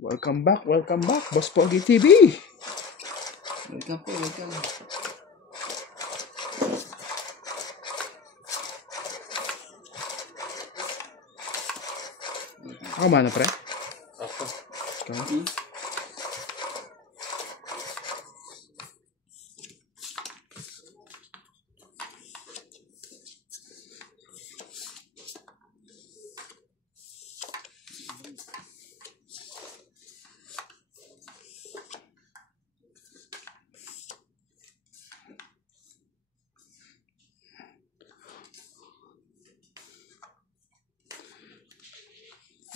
Welcome back, Boss Pogi TV. Welcome po, welcome. Ako mana, pre? Ako. Ikaw?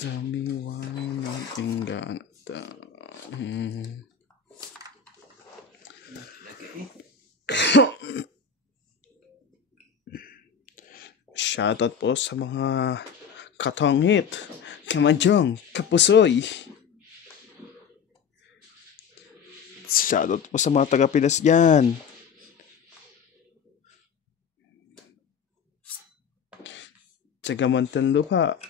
Tell me why nothing got done. Shoutout po sa mga katongit, kamanjong, kapusoy. Shoutout po sa mga taga-Pinas dyan. Taga Muntinlupa.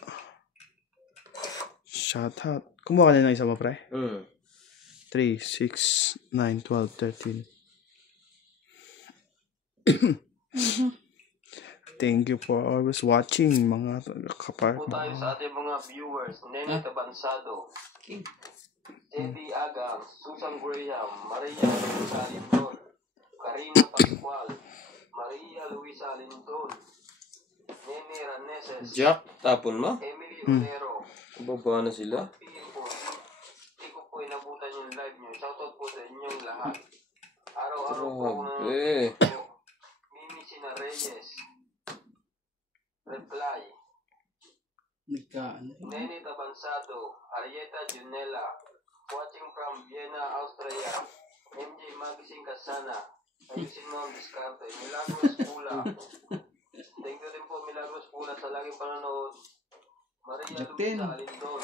Shoutout. Kumuha ka na ng isa mo, pre? 3, 6, 9, 12, 13. Thank you for always watching, mga kapar. Po tayo sa ating mga viewers. Nene Tabansado, Eddie Agang, Susan Graham, Maria Luisa Alindon, Karina Pascual, Maria Luisa Alindon, Nene Raneses, Jack, tapon mo? Emily Onero. Baba na sila. Hindi ko po inabutan yung live nyo. Shoutout po sa inyong lahat. Araw-araw po ako Grabe. Mimi Sina Reyes. Reply. Nene Tabansado, Arieta Junela, watching from Vienna, Austria. MJ Magazine Kasana, ayusin mo ang diskarte. Milagros Pula. Thank you din po Milagros Pula sa laging panonood. Maria Luisa Alindon,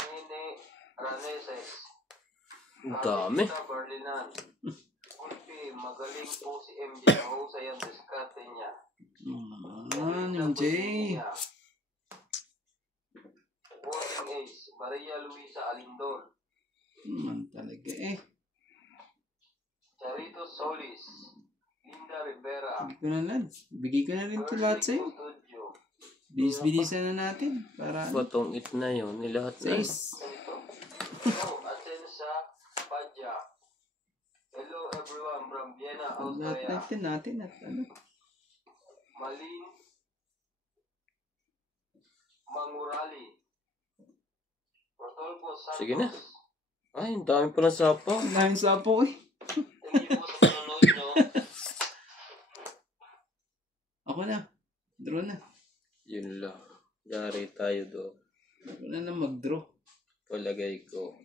Nene Raneses, Ang dami. Arlita Berlinan, Kulpi, magaling po si MJ. Mahusay ang diskarte niya. MJ. Boarding Ace, Maria Luisa Alindon, Talaga eh. Charito Solis, Linda Rivera, Bigay ko na rin ito lahat sa'yo. Studio, Bilis-bilisan na natin. Para Batong it na yun. Nilahat na. Asensa Padja. Hello everyone from Vienna, lahat Austria. natin at ano. Malin Mangurali, Rodolfo Santos. Sige na. Ay, ang dami pa ng sapaw. Ang daming sapo eh. Thank you po sa panonood nyo. Ako na. Draw na. Yun lang. Yari tayo doon. Ako na mag-draw. Palagay ko.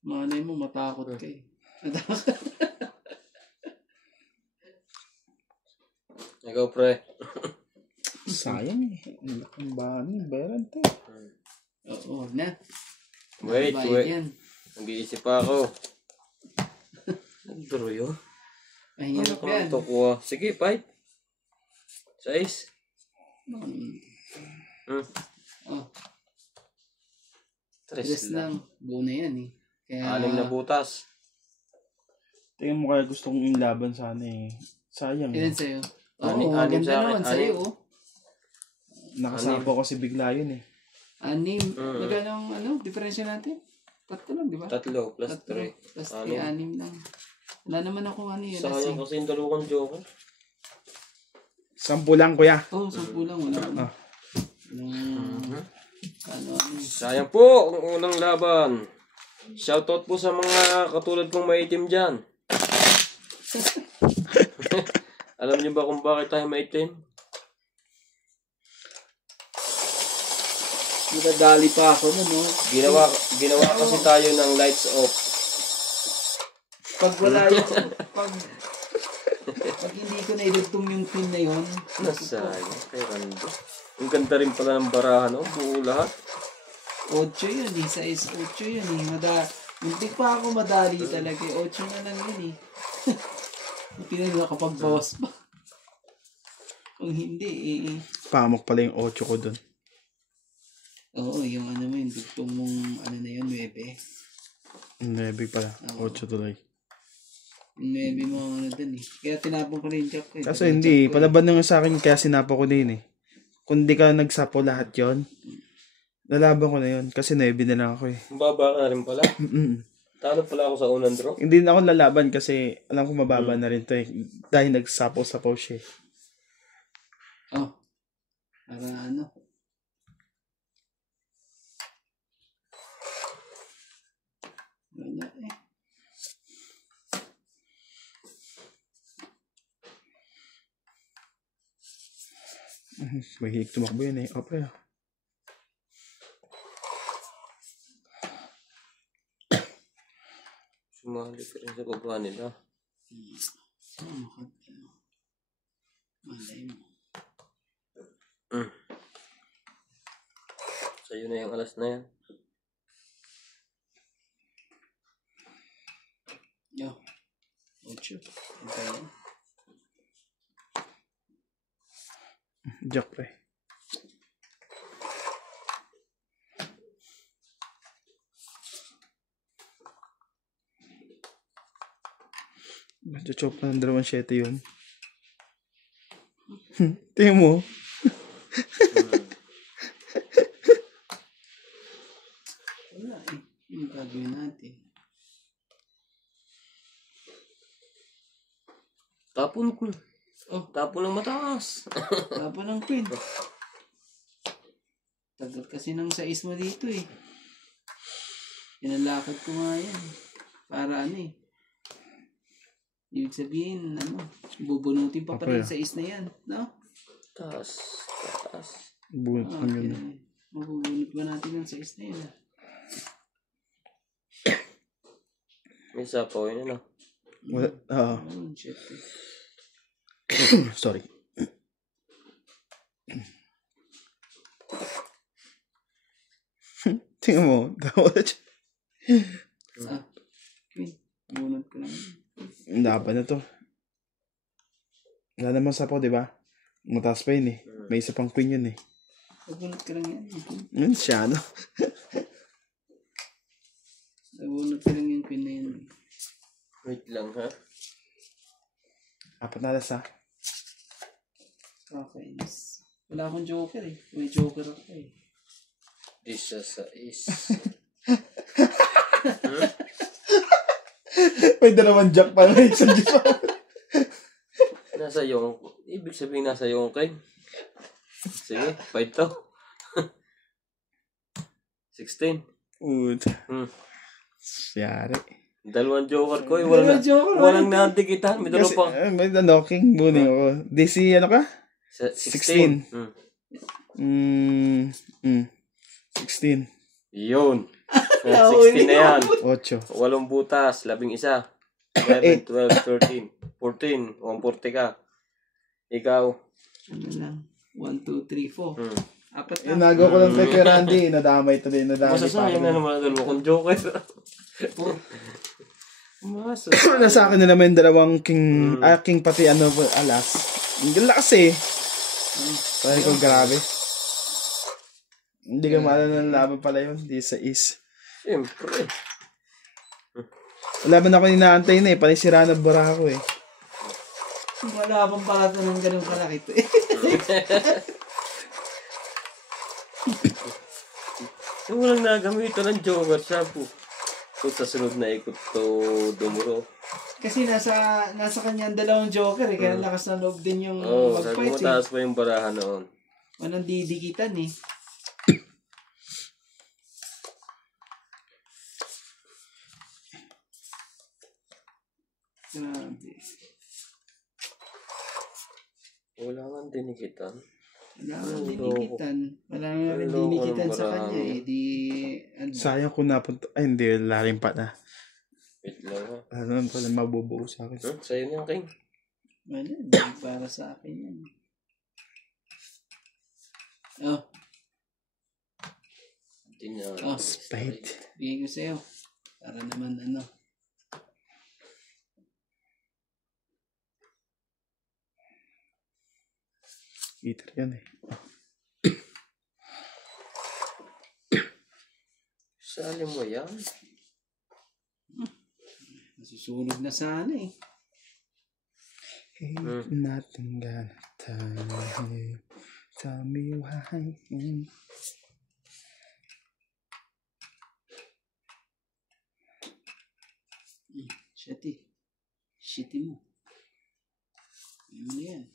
Manay mo, matakot ka eh. Ikaw, pre. Sayang eh. Ang bani, bayaran to. Oo, na. Wait. Yan. Nag-iisip pa ako. Nag-draw yun. Ay, hirap yan. Ito ko. Sige, fight. 6. Oh, 3 tres lang. lang. Buo na yan eh. Kaya, 6 na butas. Tingnan mo kaya gusto kong yung laban sana eh. Sayang ilan eh. sa'yo? Anim Oo, ganda sa akin, naman sa'yo oh. Nakasapo kasi bigla yun eh. 6. Magkano ang diferensya natin? 3 lang, di ba? 3 plus 3. Plus 3, 6 lang. Wala naman ako yan. Sayang kasi yung dalawang joker. 10 lang, kuya. Oo, 10 lang. Wala. Sayang po ang unang laban. Shoutout po sa mga katulad kong maitim dyan. Alam niyo ba kung bakit tayo maitim? Nadali pa ako na, no? Ginawa kasi tayo ng lights off. Pag wala yung... pag hindi ko naidugtong yung pin na yun. Nasayang. Kaya rando. Ang ganda rin pala ng barahan. Oh, buo lahat. 8 yun eh. Size 8 yun eh. Hindi pa ako madali talaga. 8 na lang yun eh. Hindi na nakapag-bawas pa. Kung hindi, Pamok pala yung 8 ko dun. oo, yung ano mo, yung dugtong mong, ano na yun, 9. 9 pala. 8 tuloy. Yung 9 mo, ano dun eh. Kaya tinapon ko na yung jack ko eh. Kaso hindi, palaban na nga sa akin kaya sinapo ko din eh. Kung di ka nagsapo lahat yon, nalaban ko na yun. Kasi 9 na lang ako eh. Baba ka na rin pala. Talo pala ako sa unang draw. Hindi na ako lalaban kasi alam ko mababa na rin to eh. Dahil nagsapo-sapo siya eh. Oh, para ano. Wala eh. Mahilig tumakbo yun eh. Opa. Sumali ka rin sa baba nila. Malay mo. Sa'yo na yung alas na yan. Yo. 8. Antay yan. Jack pre. Chop na ng 2-7 yun. Tingnan mo. Wala eh. Yung gagawin natin. Tapon ko. Oh, tapon ng mataas. Tapon ng queen. Tagal kasi ng sais mo dito eh. Pinalakad ko nga yan. Para ano eh. Ibig sabihin, ano, bubunutin pa pala yung sais na yan. No? Taas. Taas. Bunot Ah, lang yun. okay. Mabubunot ba natin yung sais na yan? Ah? May sapaw yun, ano? Wala. Oh, shit eh. Sorry. Tingnan mo. Ah, queen. Bunot ko lang. Laban na to. Wala naman sapo, di ba? Mataas pa yun eh. May isa pang queen yun eh. Nabunot ka lang yan. Siya, no? Nabunot ka lang yung queen na yan. Wait lang, ha? 4 na alas ha. Okay, nice. Wala akong joker eh. May joker ako eh. Isa sa is. May 2 jack pa na isa dito. Nasa yung, ibig sabihin nasa yung kay. Sige, fight to. 16. Yari. 2 joker ko eh. Walang nantikitan. May 2 pang. May king buning ako. DC ano ka? 16. 16. Yun. 16 na yan. 8. 8 butas. 11. 11, 12, 13, 14. 140 ka. Ikaw. Ano lang? 1, 2, 3, 4. Apat na. Inagaw ko lang kay Randy. Nadamay to din. Nadamay Masasayang na naman ang 2 kong joker. Nasa akin na naman 2 king. King pati ano alas. Ang lakas eh. Parang ko grabe. Hindi ka maalala ng laban pala yun. Hindi sa is. Siyempre. Laban ako inaantay na eh. Panisira na bara ko eh. Wala pang pala ito ng ganun kalaki ito eh. Yung walang nagamitan ng joker siya po. Kung sa sunod na ikot to dumuro. Kasi nasa kanya ang 2 joker eh. Kaya lakas na loob din yung sabi mo mag-fight eh. taas pa yung barahan noon. Walang didikitan eh. Grabe. Wala nga dinikitan. Wala nang dinikitan. Wala nang dinikitan sa kanya eh. Di, ano. Sayang kung napunta. Ay hindi. Lalim pa na. Wait lang ha. Ano naman pala mabubuo sa akin. Sa'yo na yung king. Wala. Di para sa akin yan. Oh. Oh. Spade. Bigay ko sa'yo. Para naman ano. Heater yan eh. Sali mo yan. Nasusunog na sana eh. Hey, nothing gonna tell me why. Shitty. Shitty mo. Ano yan?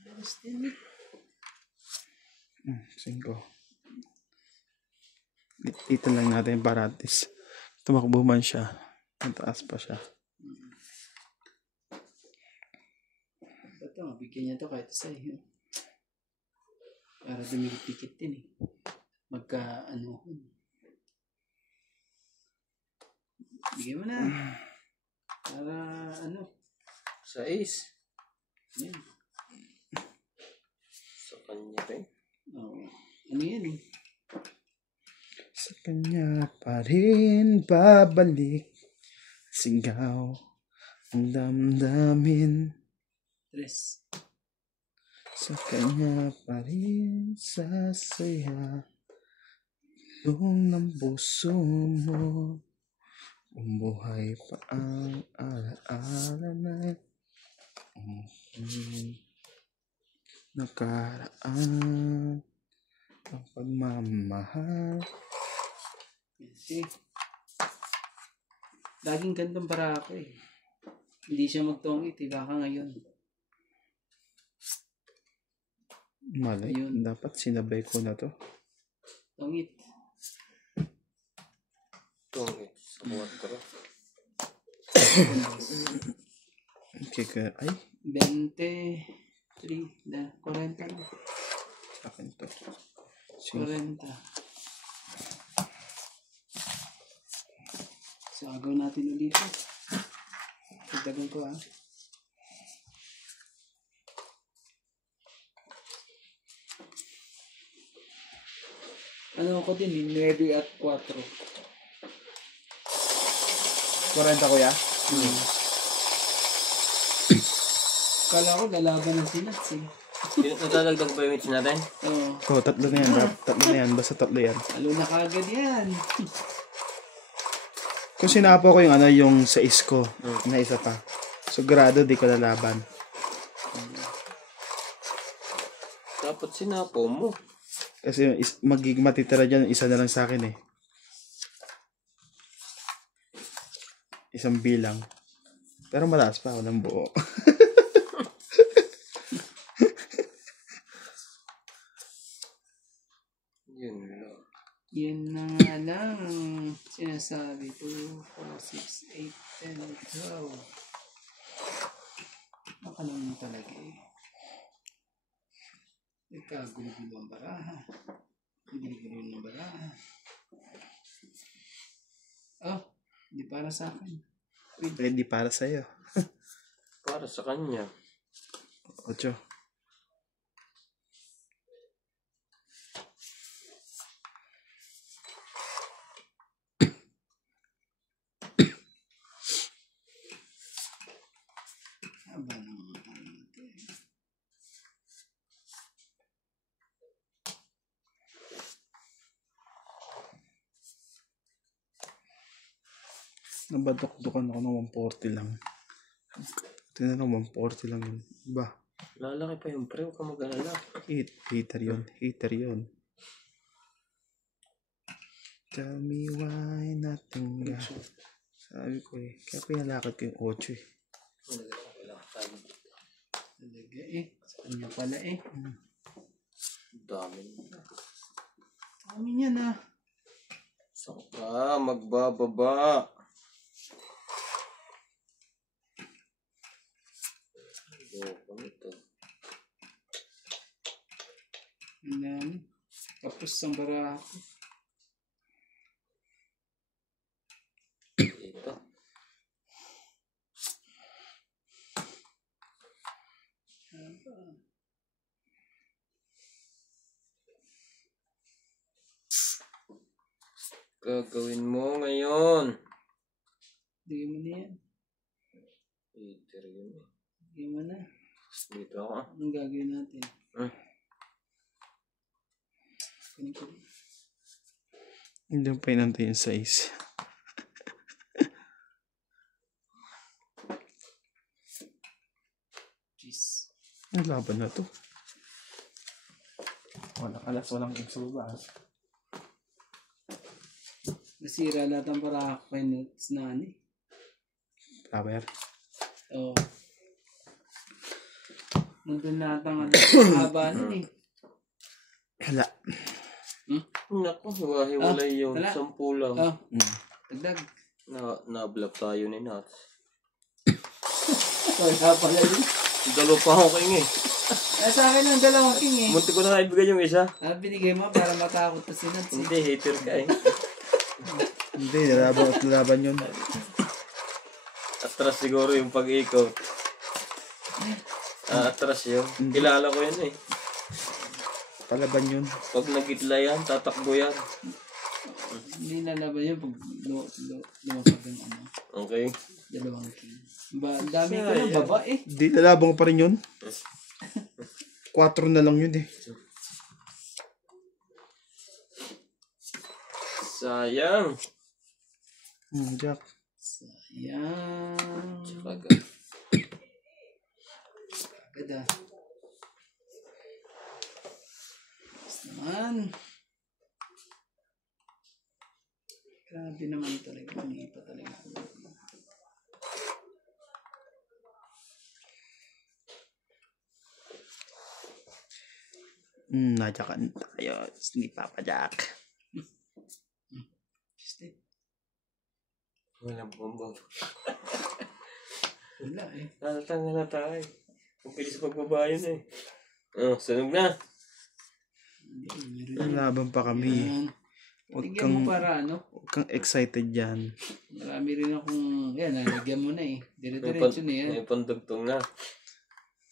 Paris din eh. 5. Dito lang natin para at least tumakbo man siya. Mataas pa siya. Ito, mabigyan niya to kahit isa eh. Para dumikit-dikit din eh. Magka-ano. Bigyan mo na. Para ano. 6. Yan. Sa kanya rin. Oh, ano yan eh. Sa kanya pa rin babalik. Sigaw ang damdamin. 3. Sa kanya pa rin sasaya. Tulong ng puso mo. Umuhay pa ang alaala na nakaraan ang pagmamahal. Kasi laging gandang para ako eh. Hindi siya magtongit eh. Baka ngayon. Mali. Ayun. Dapat sinabay ko na to. Tongit. Itong sa 4. Okay ka. Ay, 23 na 40 na. sa akin to. 40. So, agaw natin ulit. Pagdagan ko ah. Ano ako din eh, 9 at 4. 40 kuya? Kala ko lalaban ng sinats eh. Natadagdag ba yung mitch natin? Oo. Oo, tatlo na yan. Tatlo na yan. Basta tatlo yan. Lalo na kagad yan. Kung sinapo ko yung ano, yung sa isko na isa pa. Sigurado di ko lalaban. Dapat sinapo mo. Kasi magiging matitira dyan, isa na lang sa akin eh. Isang bilang. Pero mataas pa ako ng buo. Yun lang. Yun na nga lang ang sinasabi. 2, 4, 6, 8, 10, 12. Makalang talaga eh. Nagkagulo-gulo ang baraha. Gulo-gulo ng baraha. Oh, hindi para sa akin. Hindi para sa'yo. Para sa kanya. 8. Haba ng ano natin. Nabadok-dokan ako ng 140 lang. Tingnan lang, 140 lang yun. Ba? Lalaki pa yung pre, huwag ka mag-alala. Hater yun. Hater yun. Tell me why nothing ga. Sabi ko eh. Kaya pinalakad ko yung 8 eh. Talaga eh. Sa kanya pala eh. Dami. Dami niya na. Saan ka magbababa? Loko nito. Ano. Tapos ang baraha ko. Ito. Gagawin mo ngayon. Hindi mo na yan. Hater yun eh. Game mo na. Dito ako ah. Anong gagawin natin? Kunin ko. Hindi mo pinantay yung size. Jeez. Ang laban na to. Walang alas, walang game sa baba. Nasira lahat ang para-coins na ano eh. Flower. Oo. Nandun lahat ang ano. Haba nun eh. Hala. Naku, hiwa-hiwalay yun. wala. 10 lang. Oh, dagdag. Na-vlog tayo ni Nats. Wala pala yun. Dalo pa ako kayo eh. Sa akin ang dalawang king eh. Munti ko na nga ibigay yung isa. Binigay mo para matakot pa si Nats eh. Hindi, hater ka eh. Hindi, lalaban yun. Atras siguro yung pag-ikot. Atras yun. Kilala ko yan eh. Palaban yun. Pag nagitla yan, tatakbo yan. Hindi nalaban yun pag lumapag ang ano. Okay. Dalawang king. Ang dami ko ng baba eh. Hindi, lalaban ko pa rin yun. 4 na lang yun eh. Sayang. Jack. Sayang. Agad. Agad ah. Basta naman. Grabe naman talaga. Hindi pa talaga. Nadyakan tayo. Ni Papa Jack. Just it. Walang bombong. Wala eh. Halata eh. Ang bilis pagbabayan eh. Sunog na. Lalaban pa kami. Yan. Huwag Tigyan mo para ano. Huwag kang excited dyan. Marami rin akong, yan, nalagyan mo na eh. Dire-diretso na yan. May pandugtong na.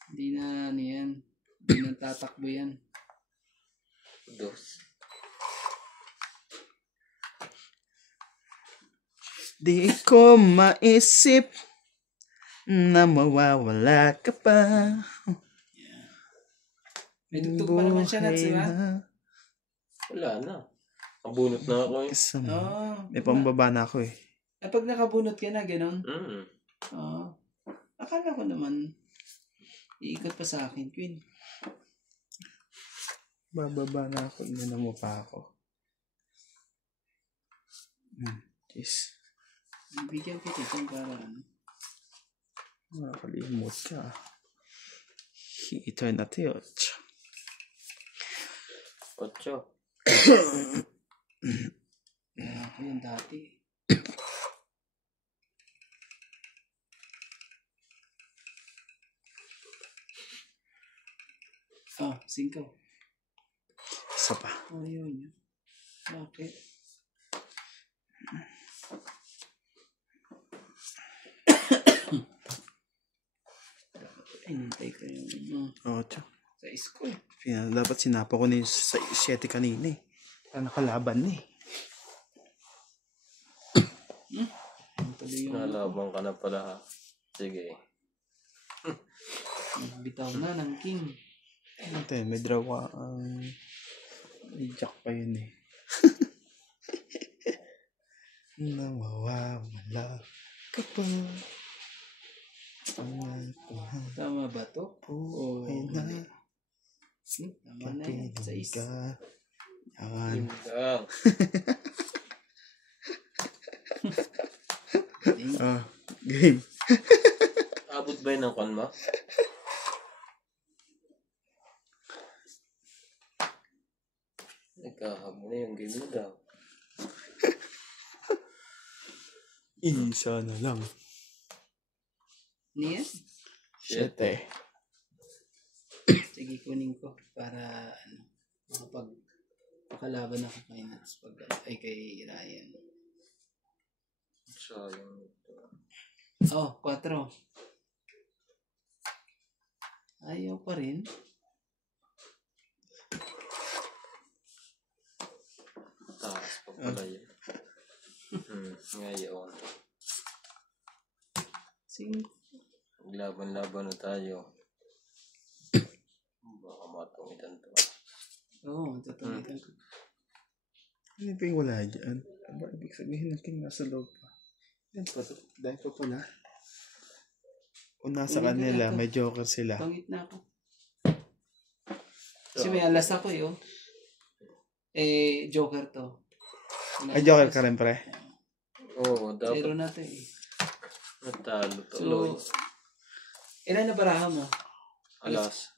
Hindi na ano yan. Hindi na tatakbo yan. Dos. Di ko maisip na mawawala ka pa. May tugtog pa naman siya, Nats, diba? Wala na. Kabunot na ako eh. May pambaba na ako eh. Pag nakabunot ka na, gano'n? Mm. Akala ko naman, iikot pa sa akin, Queen. Bababa na ako. Inuna mo pa ako. Jeez. Bigyan kita dyan para ano. Nakakalimot ka. Ito na tayo. 8. Kaya ako yung dati. Oh, 5. Isa pa. Ayun. Bakit? Hinintay ko yung 8. sa school. Dapat sinapa ko na yung 7 kanina eh. Nakalaban na eh. Nalaban ka na pala ha. Sige. Bitaw na ng king. Ate, may draw ka. May jack pa yun eh. Nawawala ka pa. Tama ba to? Buhay na. Tama na yan. Sa Kapiling ka. Yan. Lang. Game. Abot ba yun ng kanma? Nagkahabo na yung game mo daw. Isa na lang. Niyan? 7. Sige, kunin ko para ano, makapagpakalaban ako kay Nats ay kay Ryan. Sayang ito. Oh, 4. Ayaw pa rin. Taas pa pala yun. Ngayon. 5. Laban-laban na tayo. Baka matungitan to. Oo, tatawitan ko. Ano pa yung wala dyan? Ano ba ibig sabihin ng king nasa loob pa? Yan pa, dahil pa pala. O nasa kanila, may joker sila. Pangit na ako. Kasi may alas ako eh, oh. Joker to. Ay, joker ka rin, pre. Oo, dapat. Zero na to eh. Natalo tuloy. So, ilan na baraha mo? Alas.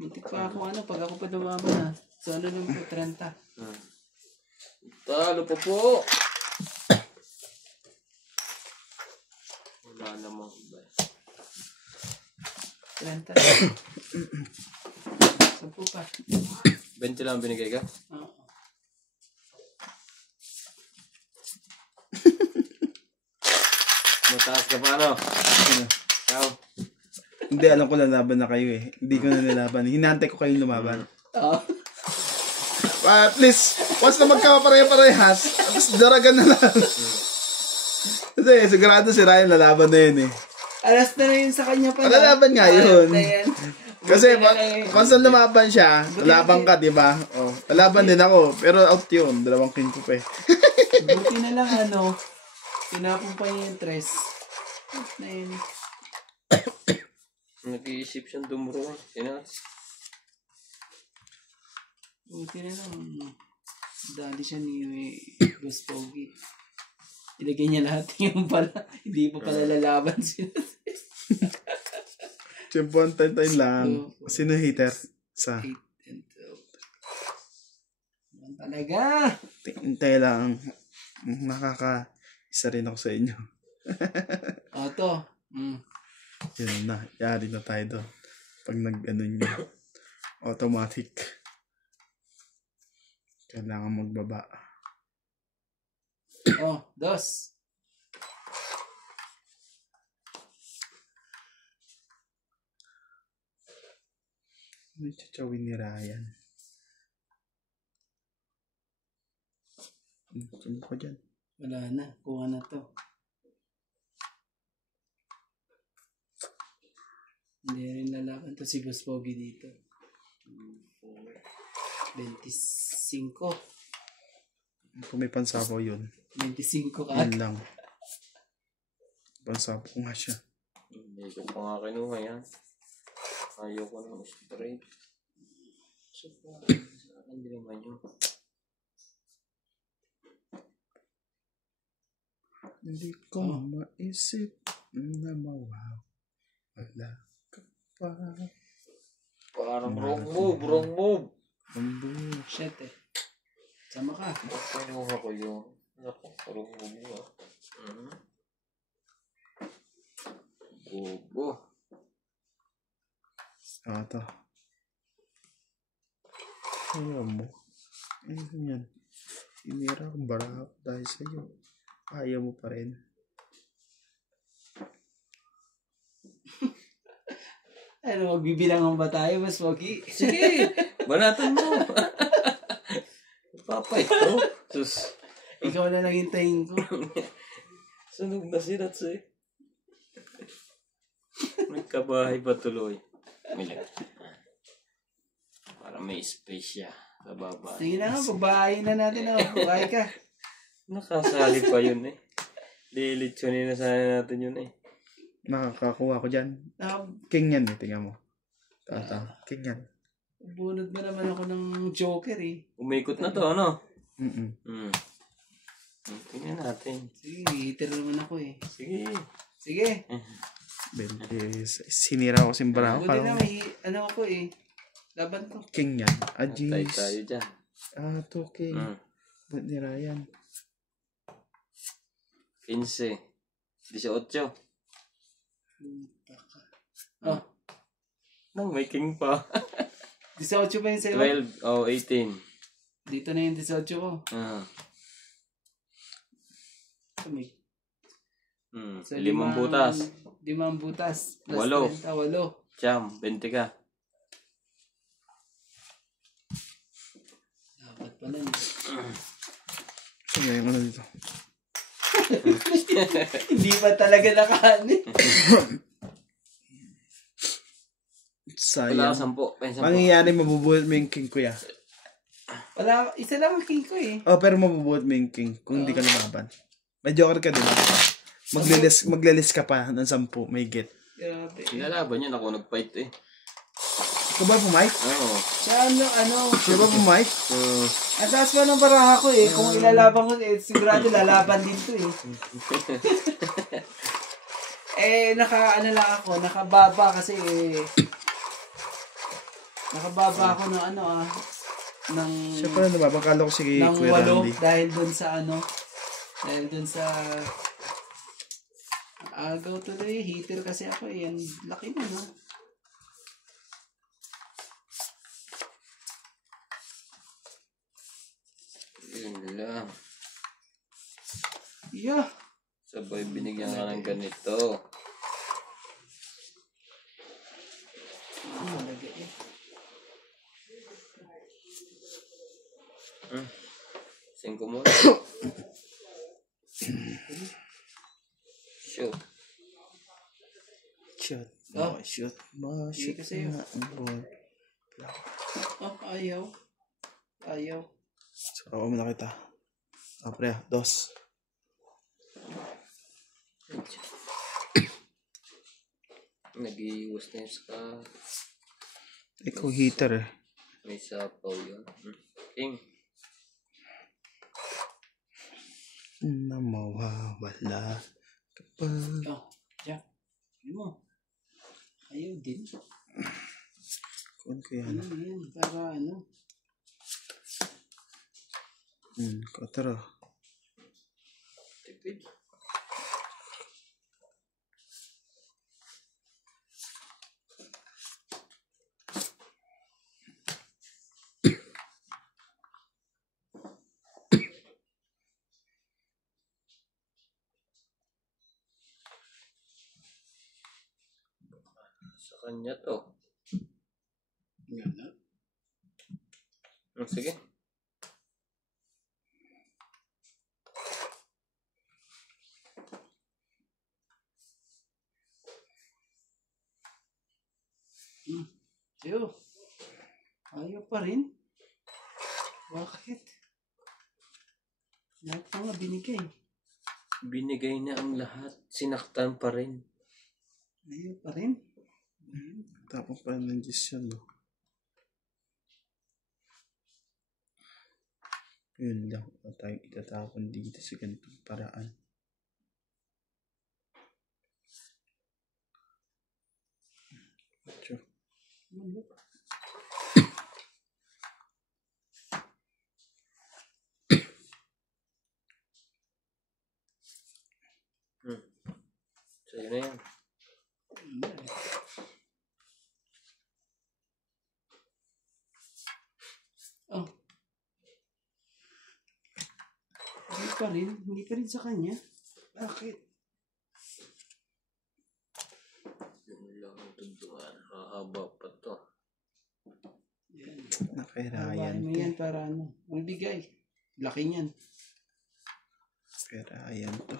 Muntik pa ako pag ako pa dumama na. So ano lang po, 30. Talo pa po. Wala namang iba. 30. 10 pa. 20 lang binigay ka? Oo. Mataas ka pa, ano? Ikaw? Hindi, alam ko lalaban na kayo eh. Hindi ko na nilaban. Hinantay ko kayong lumaban. At least, once na magkakapareha-parehas, tapos daragan na lang. Kasi sigurado si Ryan lalaban na yun eh. Alas na yun sa kanya pala. Lalaban nga yun. Kasi once na lumaban siya, lalaban ka, di ba? Oh, lalaban din ako. Pero out yun. 2 king ko pa eh. Buti na lang tinapong pa niya yung tres. Na yun. Nag-iisip siyang dumuro eh. Sinas. Buti na lang. Dali siya ni Boss Pogi. Ilagay niya lahat yung pala. Hindi pa pala lalaban sila. Siyempre, time lang. Sino hater? Sa? 8 and 12. Yan talaga. Hintay lang. Isa rin ako sa inyo. To. Yun na. Yari na tayo doon. Pag nag-ano nyo. Automatic. Kailangan magbaba. 2. May chachawin ni Ryan. Sino ko dyan? Wala na. Kuha na to. Hindi rin lalaban to si Boss Pogi dito. 25. Kung may pansabaw yun. 25 ka. Yan lang. Pansabaw ko nga siya. Hindi ko pa nga kinuha yan. Ayaw ko ng straight. So, hindi naman yun. Hindi ko maisip na mawaw. Wala ka pa. Parang wrong move. Shit eh. Sama ka. Kinuha ko yun. Naku, wrong move mo. Bobo. Ito. Ayaw mo. Ano yan? Inira akong baraha dahil sa'yo. Ayaw mo pa rin. Magbibilangan ba tayo, Mas Pogi? Sige, banatan mo. Papa ito. Sus. Ikaw na lang hintayin ko. Sunog na si Rats eh. May kabahay pa tuloy. Para may space siya sa baba. Sige na nga, pagbahayin na natin. Bahay ka. Nakasali pa yun eh. Lilitsunin na sana natin yun eh. Nakakakuha ko dyan. King yan eh, tingnan mo. King yan. Bunod na naman ako ng Joker eh. Umikot na to, ano? Tingnan natin. Sige, hater naman ako eh. Sige. Sinira ko simbara ko. Buti na may ako eh. Laban ko. King yan. Antay tayo dyan. 2 king. Ba't ni Ryan? 15. 18. Nang may king pa. 18 pa yun sa'yo? 12. 18. Dito na yung 18 ko. So, 5 butas. 5 butas. Plus 8. 8. Siyam, 20 ka. Dapat pala niya. Saan nga yung ano dito? Hindi pa talaga nakaani. Sayang. 10. May 10. Mangyayari, mabubuhat mo yung king, kuya. Wala, isa lang ang king ko eh. Oh, pero mabubuhat mo yung king kung hindi ka lumaban. May joker ka din. Maglilis ka pa ng 10, may get. Grabe. Sinalaban yun. Ako nag-fight eh. Ikaw ba pumayt? Oo. Siya ano. Siya ba pumayt? Ang taas pa ng baraha ko eh. Kung ilalaban ko, sigurado lalaban din to eh. Ano lang ako, nakababa kasi nakababa ako ng ng Siya pala nababa. Kala ko si ng Kuya 8 Randy. dahil dun sa agaw tuloy, heater kasi ako eh. Ang laki na, no? Yun lang. Yeah. Sabay binigyan ka ng ganito. Talaga eh. 5 mo. Shoot. Shoot. Oh. Shoot. Hindi kasi yun. Ball. Ayaw. Saka mo na kita. Pre, 2. Nag-iwas na yun sa... Ikaw heater eh. May sapaw yun. King. Na mawawala kapag... Jack. Ano mo? Ayaw din. Kuhan ko yan. Yan. Para ano? 4. Tipid. Sa kanya to. Gana. Sige. Ayaw pa rin? Bakit? Lahat pa nga binigay. Binigay na ang lahat. Sinaktan pa rin. Ayaw pa rin? Tapos pa ng Diyos yan, no? Yun lang. Wala tayong itatapon dito sa ganitong paraan. Sure. Sa'yo na yan. Hindi pa rin sa kanya. Bakit? Yun lang ang tuntuan. Hahaba pa to. Yan. Nakirayan Hawain mo yan para ano. Magbigay. Laki niyan. Nakirayan to.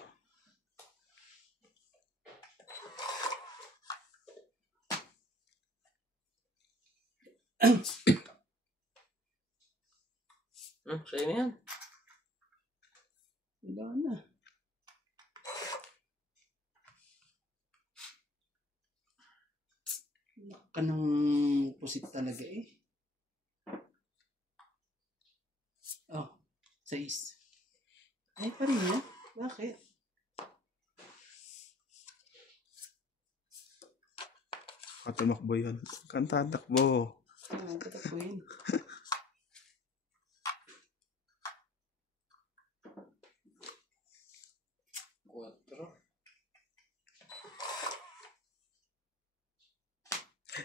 Sa'yo na yan. Wala na. Laki ka ng pusit talaga eh. 6. Ay pa rin yan? Bakit? Tumakbo yun. Kanta takbo. Tatakbuhin.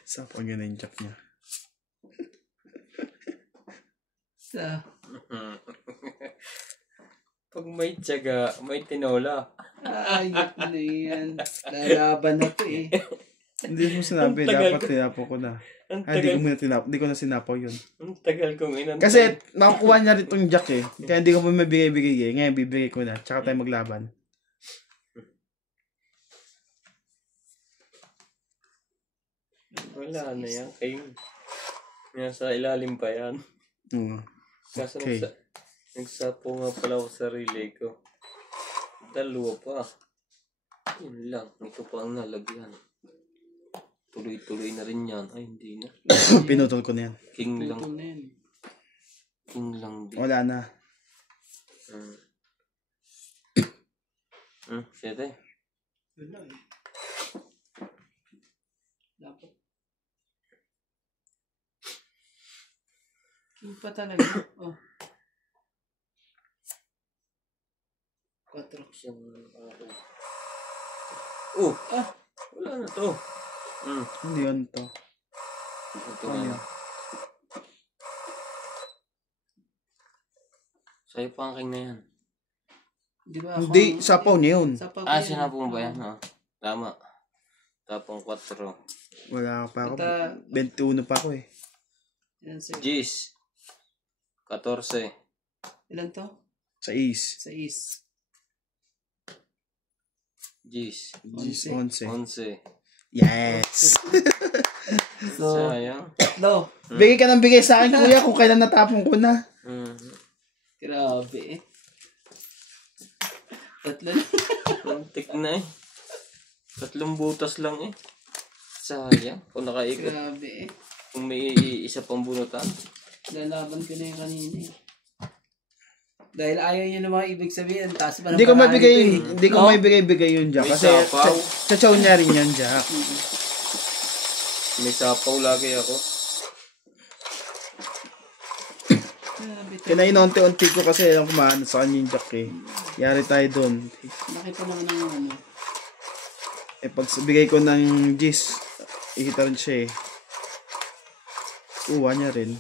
Sapang yun yung jack niya. Pag may tiyaga, may tinola. Ayot na yan. Lalaban na to eh. Hindi mo sinabi, dapat tinapo ko na. Hindi ko na sinapaw yun. Ang tagal kong inantay. Kasi makukuha niya rin itong jack eh. Kaya hindi ko pa mabigay-bigay eh. Ngayon bibigay ko na. Tsaka tayo maglaban. Wala na yan. Nasa ilalim pa yan. Kaso Okay. nagsapo nga pala ako sa relay ko. Dalawa pa. Yun lang. Ito pa ang nalagyan. Tuloy-tuloy na rin yan. Ay, hindi na. Pinutol ko na yan. King lang. Putol na yan. King lang din. Wala na. Siyete. Wala eh. Dapat. King pa talaga. Oh. 4. Siyang oh! Wala na to. Ano yun to? Ito Ano na. yun? Sa'yo pa ang king na yan. Di ba ako? Hindi, sapaw niya yun. Sapaw Sinapo mo ba yan? Tama. Tapong 4. Wala pa ako. Ata- 21 pa ako eh. Ilan sa'yo? Gis. 14. Ilan to? Sa East. 6. Gis. 11. 11. Yes! So, Sayang. tatlo. Bigay ka ng bigay sa akin, kuya, kung kailan natapon ko na. Grabe eh. Tatlo na. Tik na eh. 3 butas lang eh. Sayang. Kung nakaikot. Grabe eh. Kung may isa pang bunutan. Lalaban ko na yung kanina eh. Dahil ayaw niya ng mga ibig sabihin. Taas pa ng Hindi ko paraan mabigay, ito eh. hindi ko No? may bigay yun, Jack. May Kasi sapaw. sa chow niya rin yan, Jack. May sapaw lagi ako. Grabe to. Kaya inonti-unti ko kasi alam kumahan sa kanya yung Jack eh. Yari tayo dun. Laki pa naman ng ano. Eh pag bigay ko ng gis, ikita rin siya eh. Kuha niya rin.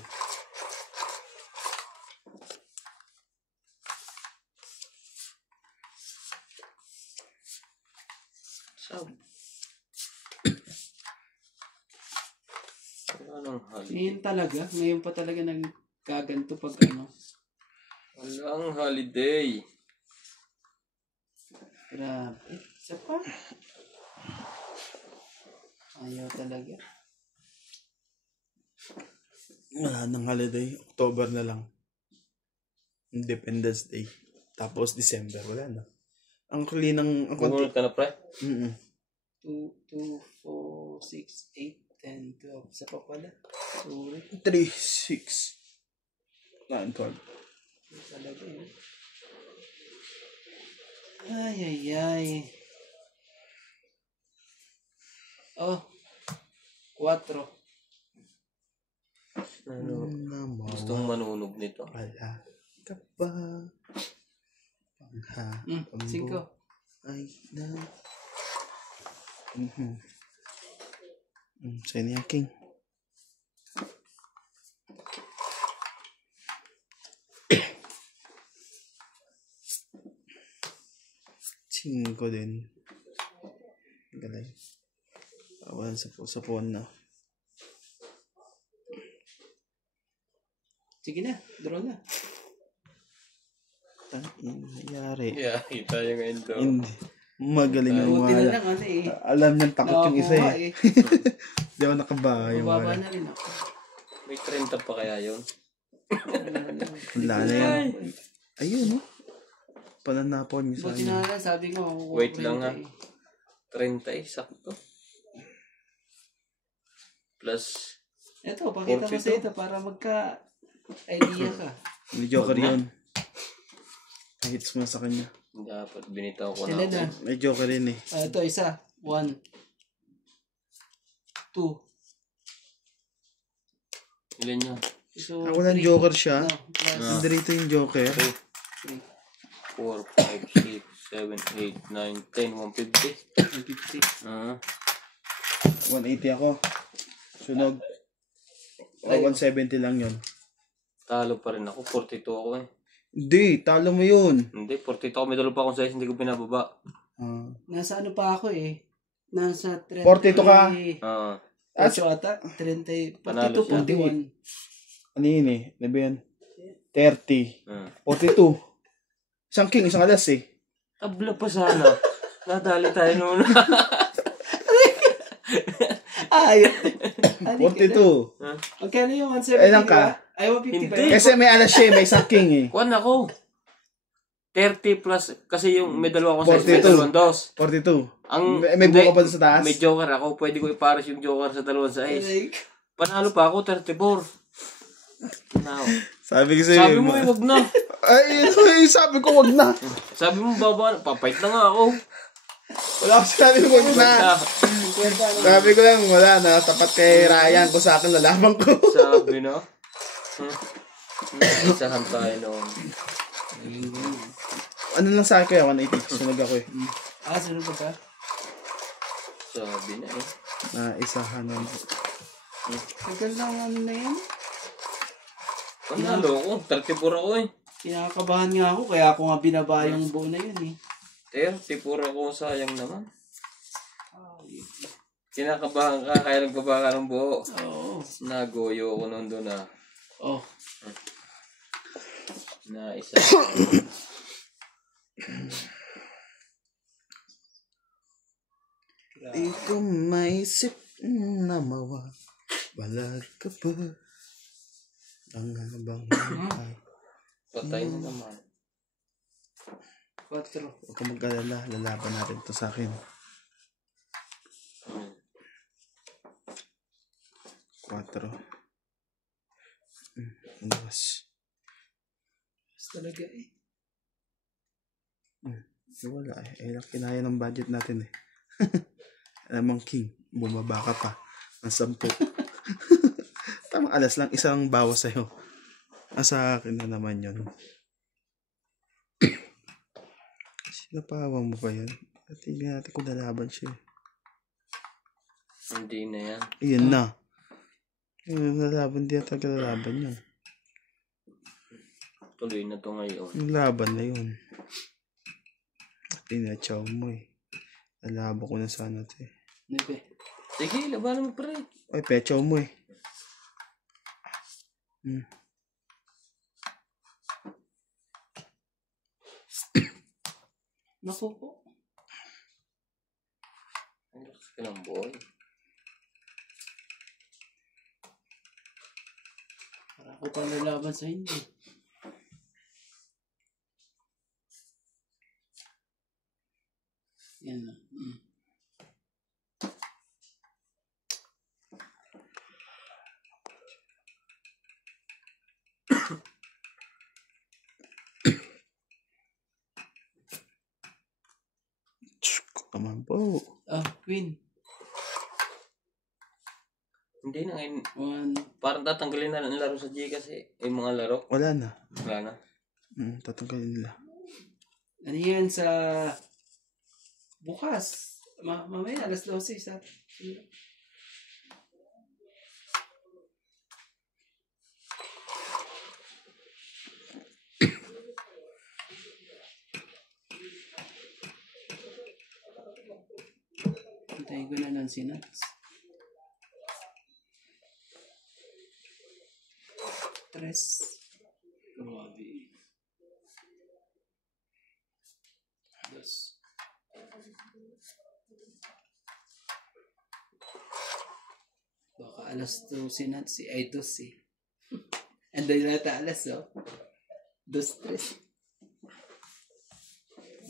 Sab. Anong holiday? Ngayon talaga. Ngayon pa talaga nagkaganto pag ano. Walang holiday. Grabe. Isa pa. Ayaw talaga. Wala nang holiday. October na lang. Independence Day. Tapos December. Wala na. Ang kuli ng... Ang konti. Kumunod ka na, pre? 2, 4, 6, 8, 10, 12. Isa pa pala. Sorry. 3, 6, 9, 12. Talaga yun. Ay. Oh. 4. Ano? Namawa. Gustong manunog nito. Wala ka ba? Pangha. 5. Ay na. Sa'yo niya, King. Cinco din. Galing. Awan sa phone na. Sige na. Draw na. Tangin, nangyari. Yeah, kita yung ngayon daw. Hindi. Magaling ang Buti na mga. lang ano eh. Alam niyang takot yung isa Nakakuha eh. Di ako nakabahay. Mababa na rin ako. May 30 pa kaya yun? Wala na yan. Ayun, no? Pananapon niya sa Buti na akin. lang sabi ko. makukuha Wait ko lang yun ha. eh. 30 sakto. Plus, Ito, pakita ko 42. sa ito para magka-idea ka. May joker yun. Hits mo sa kanya. dapat binitaw ko na Ilan na? ako. May joker rin eh. Ito, isa. 1. 2. Ilan yan? So, Ako lang 3. joker siya. No, plus Ah. Hindi rito yung joker. 3, 3. 4, 5, 6, 7, 8, 9, 10, 150. 150. 180 ako. Sunog. Ay, 170 lang yun. Talo pa rin ako. 42 ako eh. Hindi, talo mo yun. Hindi, 42 ako. May dalo pa akong size. Hindi ko pinababa. Ah. Nasa ano pa ako eh. Nasa 30. 42 ka? Ah. Ah, 8 ata. 30. Panalo 42, siya. 41. ano yun eh? Ano ba yan? 30. Ah. 42. Isang king, isang alas eh. Tabla pa sana. Nadali tayo noon. Ayun. 42. Magkano yung 170? Ilan ka? Ay, 150 ba Hindi. yun? Kasi may alas siya, may isang king eh. Kuwan ako. 30 plus, kasi yung may dalawa akong size, may 42. dalawang dos. 42. Ang, May buka pa sa taas? May joker ako, pwede ko ipares yung joker sa dalawang size. Like, Panalo pa ako, 34. Now, Sabi ko sa'yo. sabi mo, wag na. Ay, sabi ko wag na. Sabi mo, baba, papait na nga ako. Wala ko sabi ko wag na. Sabi ko lang, wala na. Tapat kay Ryan kung sa akin lalaban ko. Sabi no? Isahan tayo noon. Ano lang sa akin kaya? 180. Sunog ako eh. sunod ba ka? Sabi na eh. Isahan lang. Tagal lang ano na yan. Panalo ko, 34 ako eh. Kinakabahan nga ako, kaya ako nga binaba yung buo na yun eh. 34 ako, sayang naman. Kinakabahan ka, kaya nagpaba ka ng buo. Oo. Nagoyo ako noon doon na. Oh. Na isa. Di ko maisip na wala ka pa. Ang habang buhay. Patay na naman. 4. Huwag ka mag-alala. Lalaban natin to sa akin. 4. Dos. Talaga eh. Wala eh. Lang kinaya ng budget natin eh. Alam mong king, bumaba ka pa ng 10. Tamang alas lang, isa lang bawas sa'yo. Sa akin na naman yun. Sinapawa mo pa yun? At tingnan natin kung lalaban siya. Hindi na yan. Iyan na. Yung lalaban, di ata lalaban yun. Tuloy na to ngayon. Yung laban na yun. Pinachaw mo eh. Lalabo ko na sana ito eh. Nebe. Sige, labanan mo pre. Ay, pechaw mo eh. Naku po. Ang lakas ka ng boy. Para ako pang lalaban sa inyo. Yan na. Come on po. Queen. Hindi na ngayon. 1. Parang tatanggalin na ng laro sa G kasi. Yung mga laro. Wala na. Wala na. Tatanggalin nila. Ano yan sa bukas? Mamaya alas 12 sa Antayin ko na ng sinats. 3. Grabe. 2. Baka alas 2 sinats si ay 2 eh. Anday nata alas 2, 3.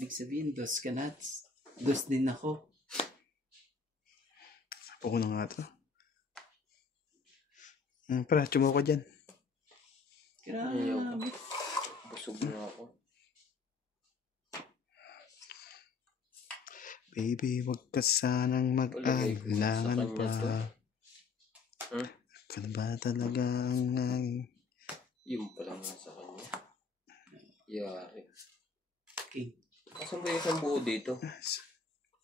Ibig sabihin 2 ka nats. 2 din ako. Sapo ko na nga ito. Para, chumaw ka dyan. Grabe. Busog na ako. Baby, wag ka sanang mag-alangan Sa kanya pa. Ka na ba talaga ang nanging... Yung pala nga sa kanya. Yari. King. Asan ba yung isang buo dito?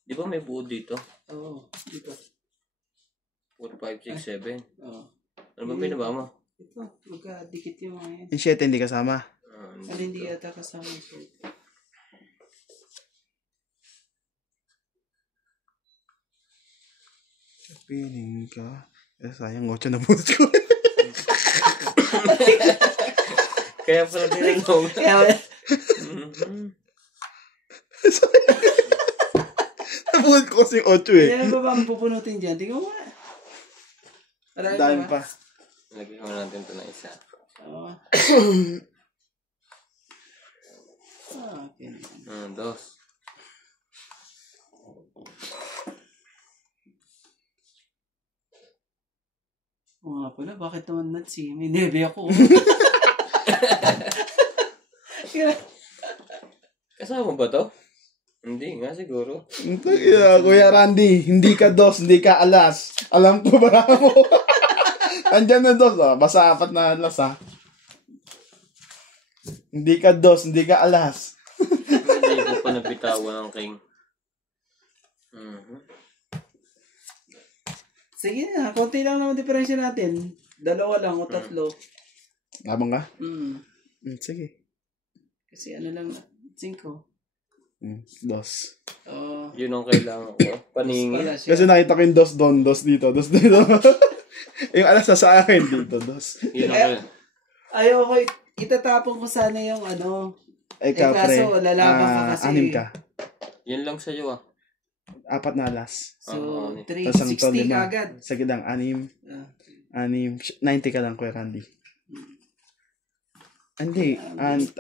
Di ba may buo dito? Oo. Dito. 4, 5, 6, 7. Oo. Ano ba binaba mo? Ito. Magkadikit yung mga yan. Yung 7 hindi kasama. Ano hindi yata kasama yung shirt. Piling ka. Sayang 8 na bunot ko. Kaya pala tinanong. Kaya Nabunot ko kasi 8 eh. Kaya ba bang pupunutin dyan? Tingnan mo nga. Marami Dami pa. pa. Lagyan ko natin ito na isa. Oo. Okay. Dos. Oo nga pala, bakit naman nuts eh? May nebe ako. Kasama ba to? Hindi nga siguro. Kuya Randy, hindi ka dos, hindi ka alas. Alam ko ba mo? Andyan na dos, oh. Basta 4 na alas, ha. Hindi ka dos, hindi ka alas. Hindi ko pa nabitawan ng king. Sige na, konti lang naman diferensya natin. 2 lang o 3. Labang ka? Sige. Kasi ano lang, 5. Dos. Oo. Yun ang kailangan ko. Paningin. Pala siya. Kasi nakita ko yung dos doon, dos dito, dos dito. Yung alas na sa akin dito, dos. Yun ang kailangan. Ayoko, itatapon ko sana yung ano. Ay ka, pre. Kaso lalaban ka kasi. 6 ka. Yan lang sa'yo 4 na alas. So, Oo, 3, Tapos ang 60 ka agad. Sige lang, 6. Ah. 90 ka lang, Kuya Randy. Hindi, 6,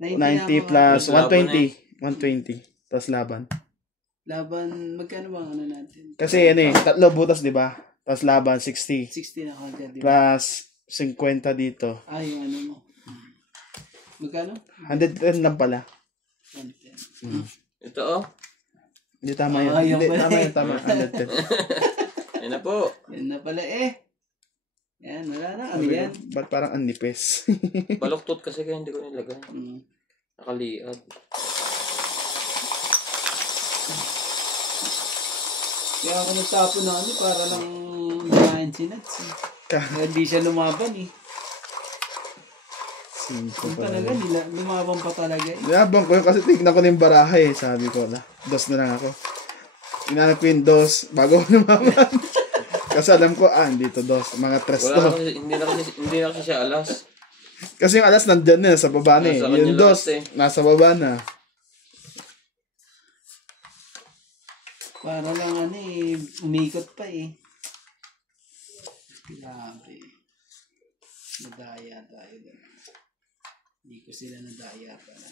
90 plus Laban 120. 120. Tapos laban. Laban, magkano ba ang ano natin? Kasi 3 butas, di ba? Tapos laban, 60. 60 na kagad, di ba? Plus 50 dito. Yung ano mo. Magkano? 110 lang pala. 110. Ito Hindi tama yun. Yung Hindi, pala. tama. 110. Yan na po. Yan na pala eh. Yan, wala na. Ano yan? Ba't parang anipes? Baluktot kasi kaya hindi ko nilagay. Nakaliad. Kaya ako nagtapon na ano, para lang lumayan si Nats. Kaya hindi siya lumaban eh. Yung talaga nila, lumaban pa talaga eh. Nabang ko yun kasi tignan ko na yung baraha eh. Sabi ko, dos na lang ako. Inanap ko yung dos bago ko lumaban. Kasi alam ko, hindi to dos. Mga tres to. Hindi na kasi siya alas. Kasi yung alas nandyan na, sa baba na eh. Nasa Yung kanya dos, lahat eh. nasa baba na. Para lang ano eh, umikot pa eh. Grabe. Nadaya tayo doon. Hindi ko sila nadaya pala.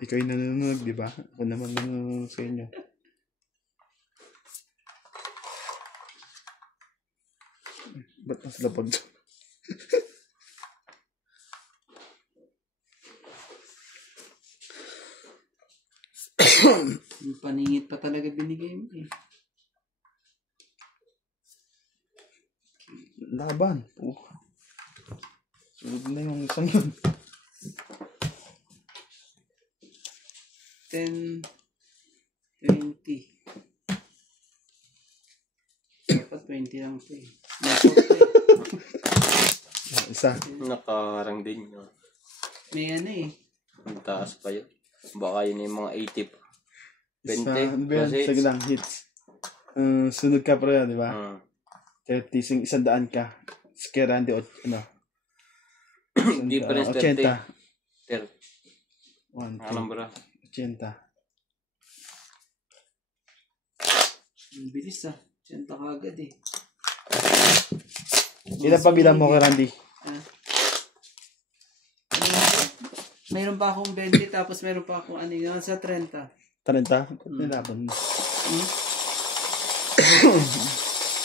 Ikaw yung nanonood, di ba? Ako naman nanonood sa inyo. Ba't mas lapag doon? Yung paningit pa talaga binigay mo eh. Laban. Sunod na yung isang yun. 10, 20. Dapat 20 lang ito eh. Napot eh. Isa. Nakarang din yun. May ano eh. Ang taas pa yun. Baka yun yung mga 80 pa. 20. Ano ba yan? Kasi, Sige lang, hits. Sunod ka pa rin, di ba? 30, 100 ka. Scare Randy, ano? Difference 80. 30. 1, 2, Anong bra? 80. Ang bilis ah. Siyenta ka agad eh. Ilan pa bilang mo kay Randy? Mayroon pa akong 20 tapos mayroon pa akong ano yun sa 30. 30? Nilaban mo.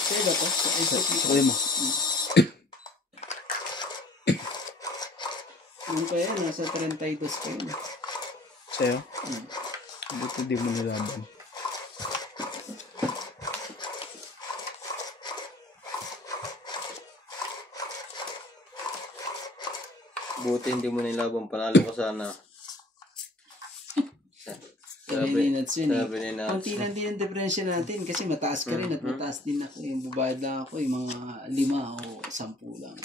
Sa'yo ba to? Sabi mo. Yung pa yan, nasa 32 pa yun. Sa'yo? Buti di mo nilaban. Buti hindi mo nilaban. Panalo ko sana. Sabi ni Nats yun eh. Sabi ni Nats. Kunti lang din ang differential natin kasi mataas ka rin at mataas din ako. Yung bubayad lang ako yung mga 5 o 10 lang.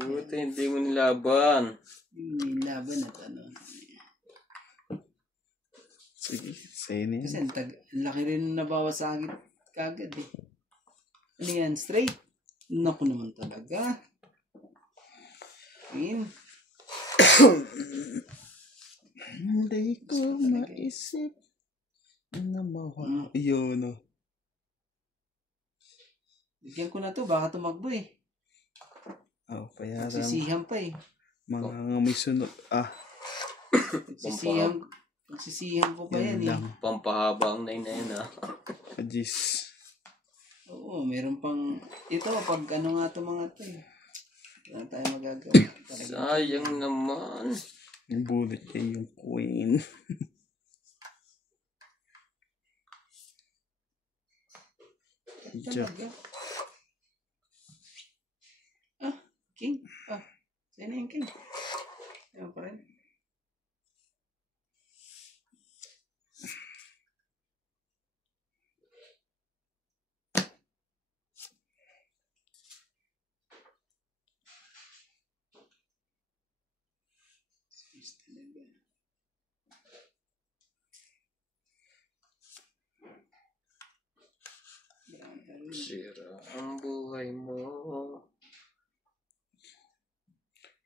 Buti hindi mo nilaban. Yung laban at ano. Sige, sa'yo na Kasi yan. ang laki rin nabawas sa akin kagad eh. Ano yan? Straight? Naku naman talaga. Queen. Hindi ko maisip na Yun, no. Bigyan ko na to, baka tumakbo eh. Oh, payarang Sisihan pa eh. mga may sunod. Sisihan ko pa Yan yan eh. lang. Pampahaba ang 9 na yan ah. Ajis. Oo, meron pang... Ito, pag ano nga to mga to eh. Wala tayo magagawa. Sayang naman. Yung bullet niya yung queen. Talaga. King. Sino yung king? Ayaw pa rin. Sira ang buhay mo.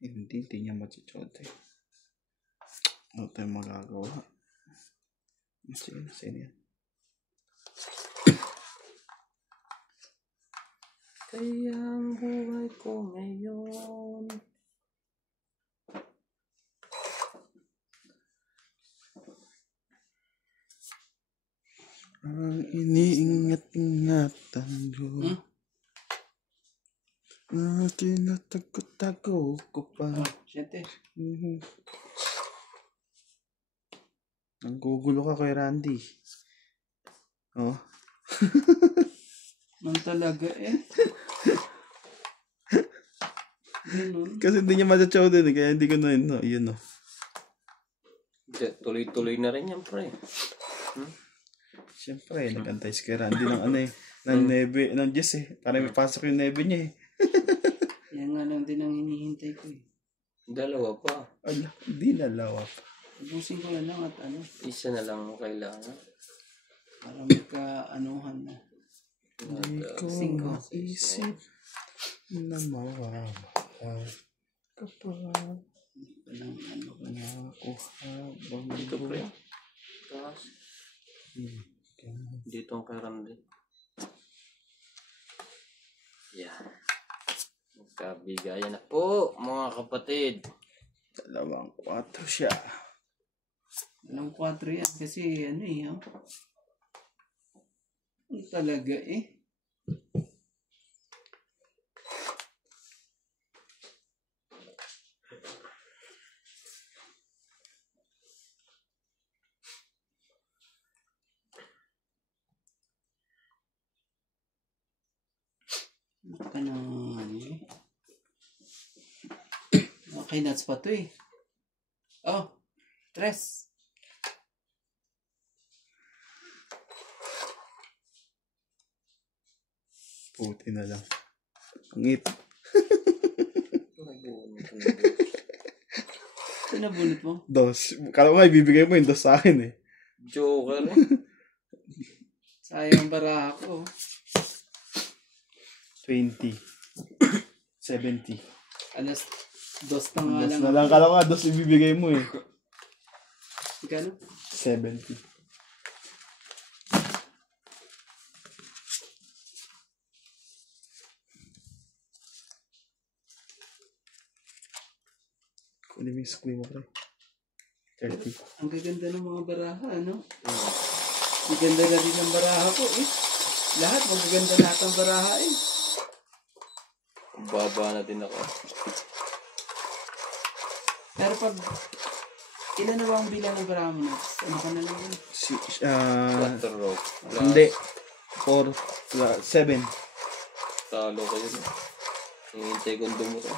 Hindi niya machuchote. Ano tayo magagawa? Sino yan? Kaya ang buhay ko ngayon. Ang iniingat-ingatan ko. Tinatago-tago ko pa. Siyete. Ang gugulo ka kay Randy. Oh. Man talaga eh. Ganun. Kasi hindi niya machachaw din eh, kaya hindi ko na yun. Yun no. Tuloy-tuloy na rin yan, pre. Siyempre, nag-antay si kay Randy ng ano eh. Ng nebe, ng Diyos eh. Para may pasok yung nebe niya eh. Yan nga lang din ang hinihintay ko eh. Dalawa pa. Ala, hindi nalawa pa. Ubusin ko na lang at ano. Isa na lang ang kailangan. Para magka-anuhan na. Hindi ko maisip na mawawala kapag Walang ano ko na. ako habang Dito, pre. Taas. Ganun. Dito ang karandi. Yan. Magkabigayan na po, mga kapatid. 2-4 siya. Walang 4 yan kasi ano eh. Ano talaga eh. Baka na ano eh. Okay, nuts pa to eh. Oh, 3. Puti na lang. Ngit. Ito nabunot mo? 2. Kala ko nga ibibigay mo yung 2 sa akin eh. Joker eh. Sayang baraha ko. 20. 70. Alas 2 na nga lang. Na lang. Kala ko nga 2 ibibigay mo eh. Magkano? 70. Kunin mo yung squee mo, pre. 30. Ang gaganda ng mga baraha, ano? Ang ganda na rin ng baraha ko eh. Lahat, magaganda lahat ng baraha eh. Baba na din ako. Pero pag, ilan na ba ang bilang ng baraha mo na? Ano ka na lang yun? Quarter row. Hindi. 4, 7. Talo ko yun. Hihintay kong dumura.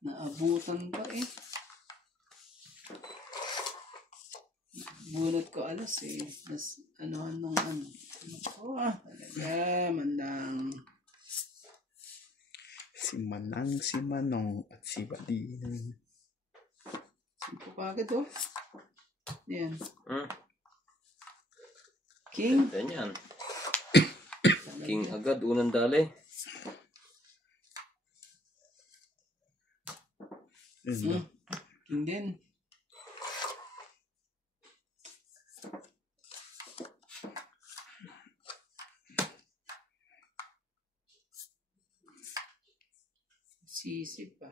Naabutan pa eh. Bunot ko alas eh. Mas anuhan ng ano. Talaga, mandang. Si Manang, si Manong, at si Badinang. Simpo pa agad oh. Yan. King? King. Ganyan. King agad, unang dali. Yun lang. King din. Sisip pa.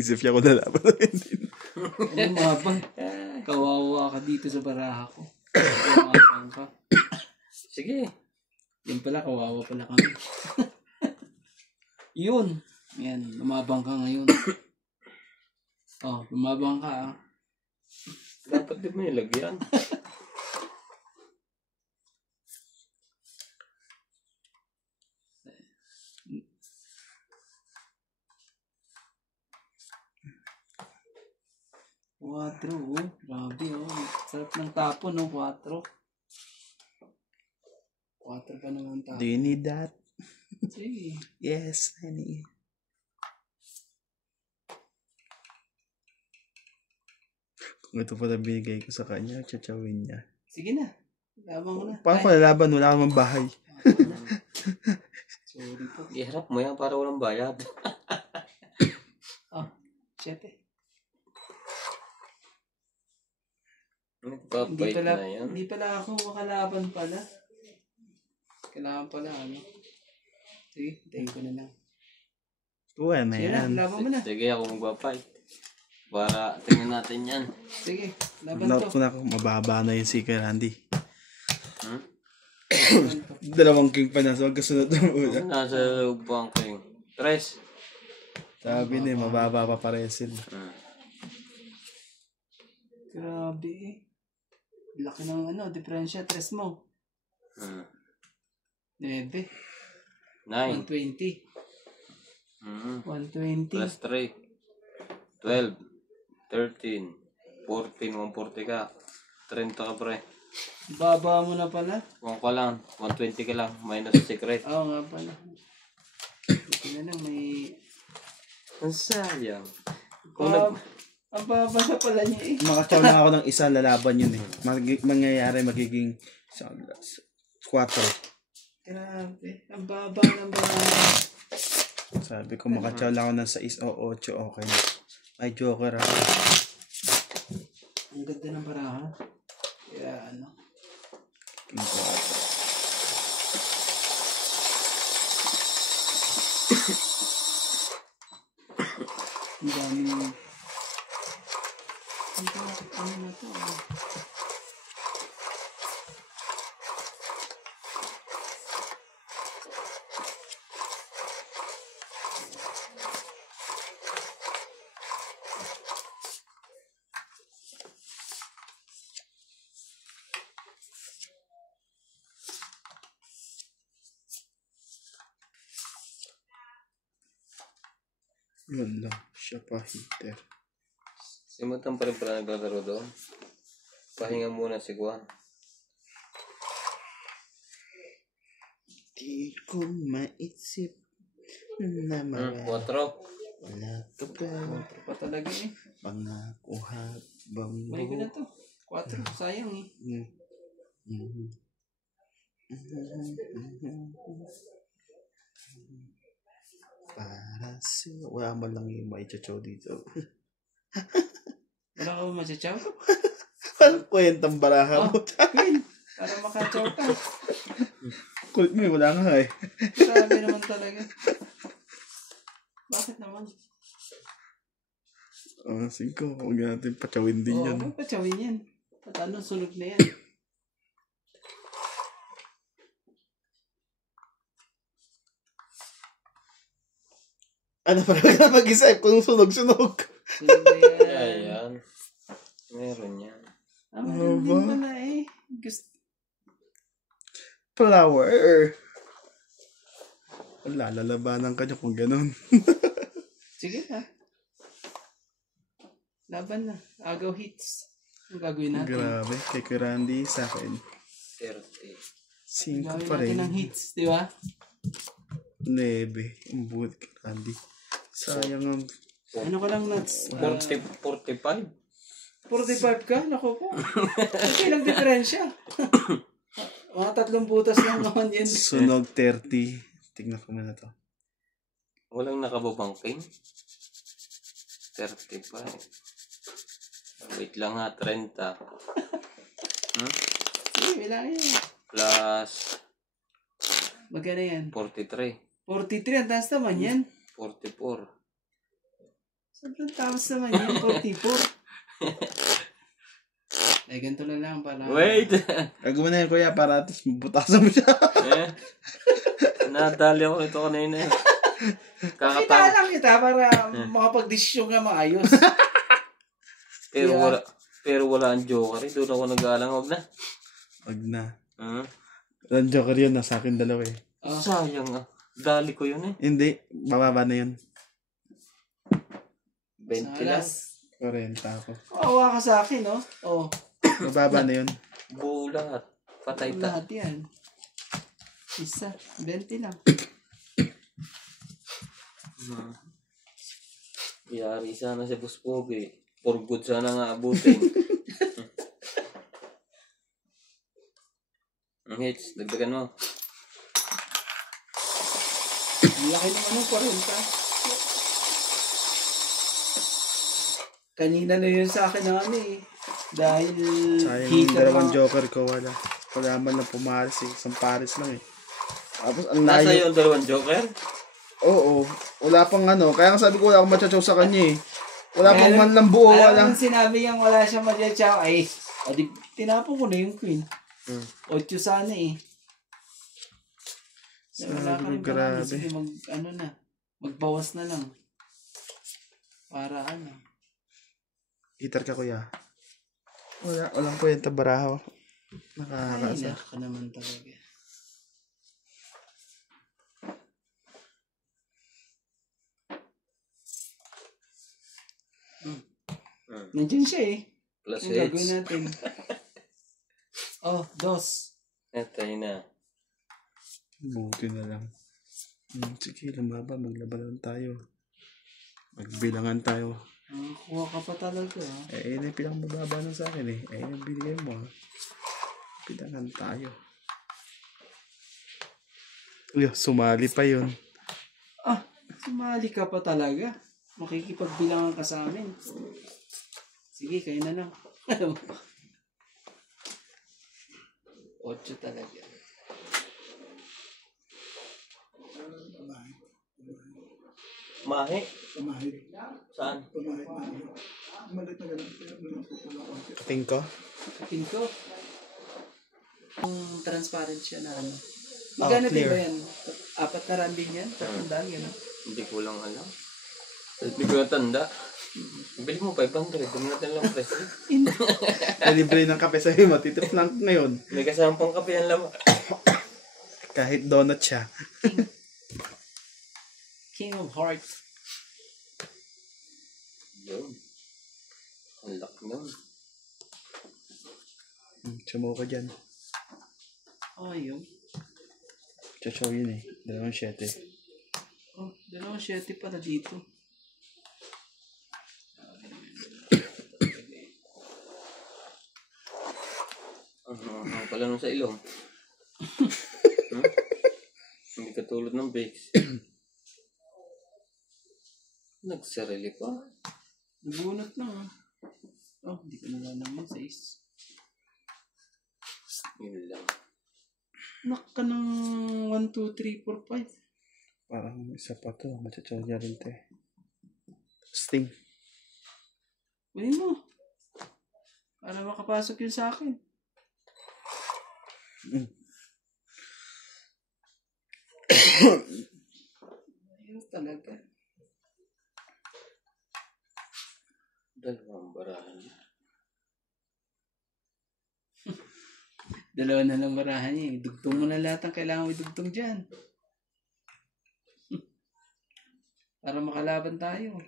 Isip niya ko na laban na hindi. Ano nga ba? Kawawa ka dito sa baraha ko. Kawawa ka. Sige. Yan pala, kawawa pala kami. Yun. Yan, lumabang ka ngayon. Oh, lumabang ka ah. Dapat di mo nilagyan. Quatro, oh. Grabe, oh. Sarap ng tapon, no? Quatro. Quatro pa naman Do tapon. you need that? Sige. Yes, I need. Kung ito pala binigay ko sa kanya, tsachawin niya. Sige na. Labang mo na. Paano ko lalaban? Wala kang bahay. Sorry po. Iharap mo yan para walang bayad. Ah, siyete. Nagpapait na yan. Hindi pala ako makalaban pala. Kailangan pala, ano. Sige, tayo ko na lang. Tuwa na Sige na, yan. laban mo na. Sige, ako magpapait. Para tingnan natin yan. Sige, laban Love to. ko na kung mababa na yung si Kuya Randy. Hmm? Dalawang king pa na, so magkasunod ng una. Nasa loob po ang king. Tres. Sabi niya, mababa pa paresin. Hmm. Grabe eh. Laki ng ano, diferensya, tres mo. Hmm. 9. 9. 120. Hmm. 120. Plus 3. 12. 13. 14. 140 ka. 30 ka pre. Baba mo na pala. 1 ka lang. 120 ka lang. Minus secret. Oo nga pala. Buti na lang may... Ang sayang. Kung nag... Ang baba na pala niya eh. Makataw lang ako ng isa, lalaban yun eh. Mangyayari, magiging 4. Grabe. Ang baba ng baba. Sabi ko, makataw lang ako ng 6 o 8, okay na. Ay, joker ako. Ang ganda ng baraha. Kaya ano. Ang daming... Ano na to? Yun lang, siya pa hitter. Simutan pa rin pala naglalaro doon. Pahinga muna si Juan. Di ko maisip na Hmm. mawala 4. ka ba? Quatro pa talaga eh. Pangako habang Balik ko na to. 4. Sayang eh. Para sa... Wala man lang yung maichachaw dito. Wala ka ba machachaw? Walang kwentang baraha mo. Queen, para makachaw ka. Kulit mo, wala nga eh. Grabe naman talaga. Bakit naman? Sige ko, huwag natin pachawin din yan. Oo, pachawin yan. At ano, sunog na yan. Ano pa rin na mag-isip kung sunog-sunog? Sunog na yan. Ayan. Meron yan. Ah, meron din pala eh. Gusto. Flower. Wala, lalabanan ka niya kung ganun. Sige ha. Laban na. Agaw hits. Ang gagawin natin. Grabe, kay Kuya Randy sa akin. 30. 5 Gagawin pa natin rin. ng hits, di ba? 9. Ang buhat kay Randy. Sayang ang Ano ka lang nuts? 45. 45 ka? Naku po. Okay lang diferensya. Mga 3 butas lang naman yan. Sunog 30. Tignan ko muna to. Walang nakababang king. 35. Wait lang ha, 30. Sige, wala yan. Plus Magkano yan? 43. 43, ang taas naman yan. 44. Sobrang taas naman yan, 44. Ay, ganito na lang para... Wait! Gagawin na yan, kuya, para at least butasan mo siya. Nadali ako nito kanina eh. Kita lang kita para makapag-desisyon ka maayos. Pero wala ang joker eh. Doon ako nag-aalang. Huwag na. Wag na. Hmm? Joker yun, nasa akin dalawa eh. Sayang ah. Dali ko yun eh. Hindi, bababa na yun. 20 lang. 40 ako. Kawawa ka sa akin, no? Oh. Bababa na yun. Buo lahat. Patay ta. Lahat yan. Isa. 20 lang. Yari sana si Boss Pogi. For good sana nga abutin. Ang hits, dagdagan mo. Ang laki naman ng 40. Kanina na yun sa akin na ano eh. Dahil Sayang yung dalawang joker ko, wala. Wala man lang pumaris eh. Isang paris lang eh. Tapos ang Nasa layo. yung dalawang joker? Oo. Wala pang ano. Kaya nga sabi ko wala akong matchachaw sa kanya eh. Wala pang man lang buo. Alam Wala. mo sinabi niyang wala siyang madyachaw. Ay, o di, tinapon ko na yung queen. 8 sana eh. Wala ka rin Grabe. marami. Sige, ano na. Magbawas na lang. Para ano. Hitar ka, kuya. Walang kwenta baraho. Ay, Nakakasa. ka naman talaga. Nandiyan siya eh. Plus Ang gagawin hits. natin. Oh, 2. Eto yun na. Buti na lang. Sige, lumaban. Maglaban lang tayo. Magbilangan tayo. Kuha ka pa talaga. Yun yung pinakamababa na sa akin eh. Yun yung binigay mo. Bilangan tayo. Uy, sumali pa yun. Sumali ka pa talaga. Makikipagbilangan ka sa amin. Sige, kayo na lang. 8 talaga. Mahe? Saan? Kating ko? Kating ko. Transparent siya na ano. Magkano din clear. ba yan? 400 din yan? 300 yan? Hindi ko lang alam. Hindi ko natanda. Bili mo 500. Dumi natin lang presyo. Libre ng kape sa'yo. Matitip lang ngayon. May kasama pang kape yan lang. Kahit donut siya. King of Hearts. Yun. Ang laki nun. Sumo ko dyan. Oh, yun. Chachaw yun eh. 2-7. Oh, 2-7 pala dito. Ang pala nung sa ilong. Hindi katulad ng bakes. Nagsarili pa. Nabunot na. Oh, hindi ko na naman 6. Yun lang. Nak ka ng 1, 2, 3, 4, 5. Parang isa pa to. Machachaw niya rin te. Sting. Kunin mo. Para makapasok yun sa akin. Ayun talaga. Dalawang barahan. Dalawa na lang barahan niya. Idugtong mo na lahat ang kailangan mo idugtong dyan. Para makalaban tayo.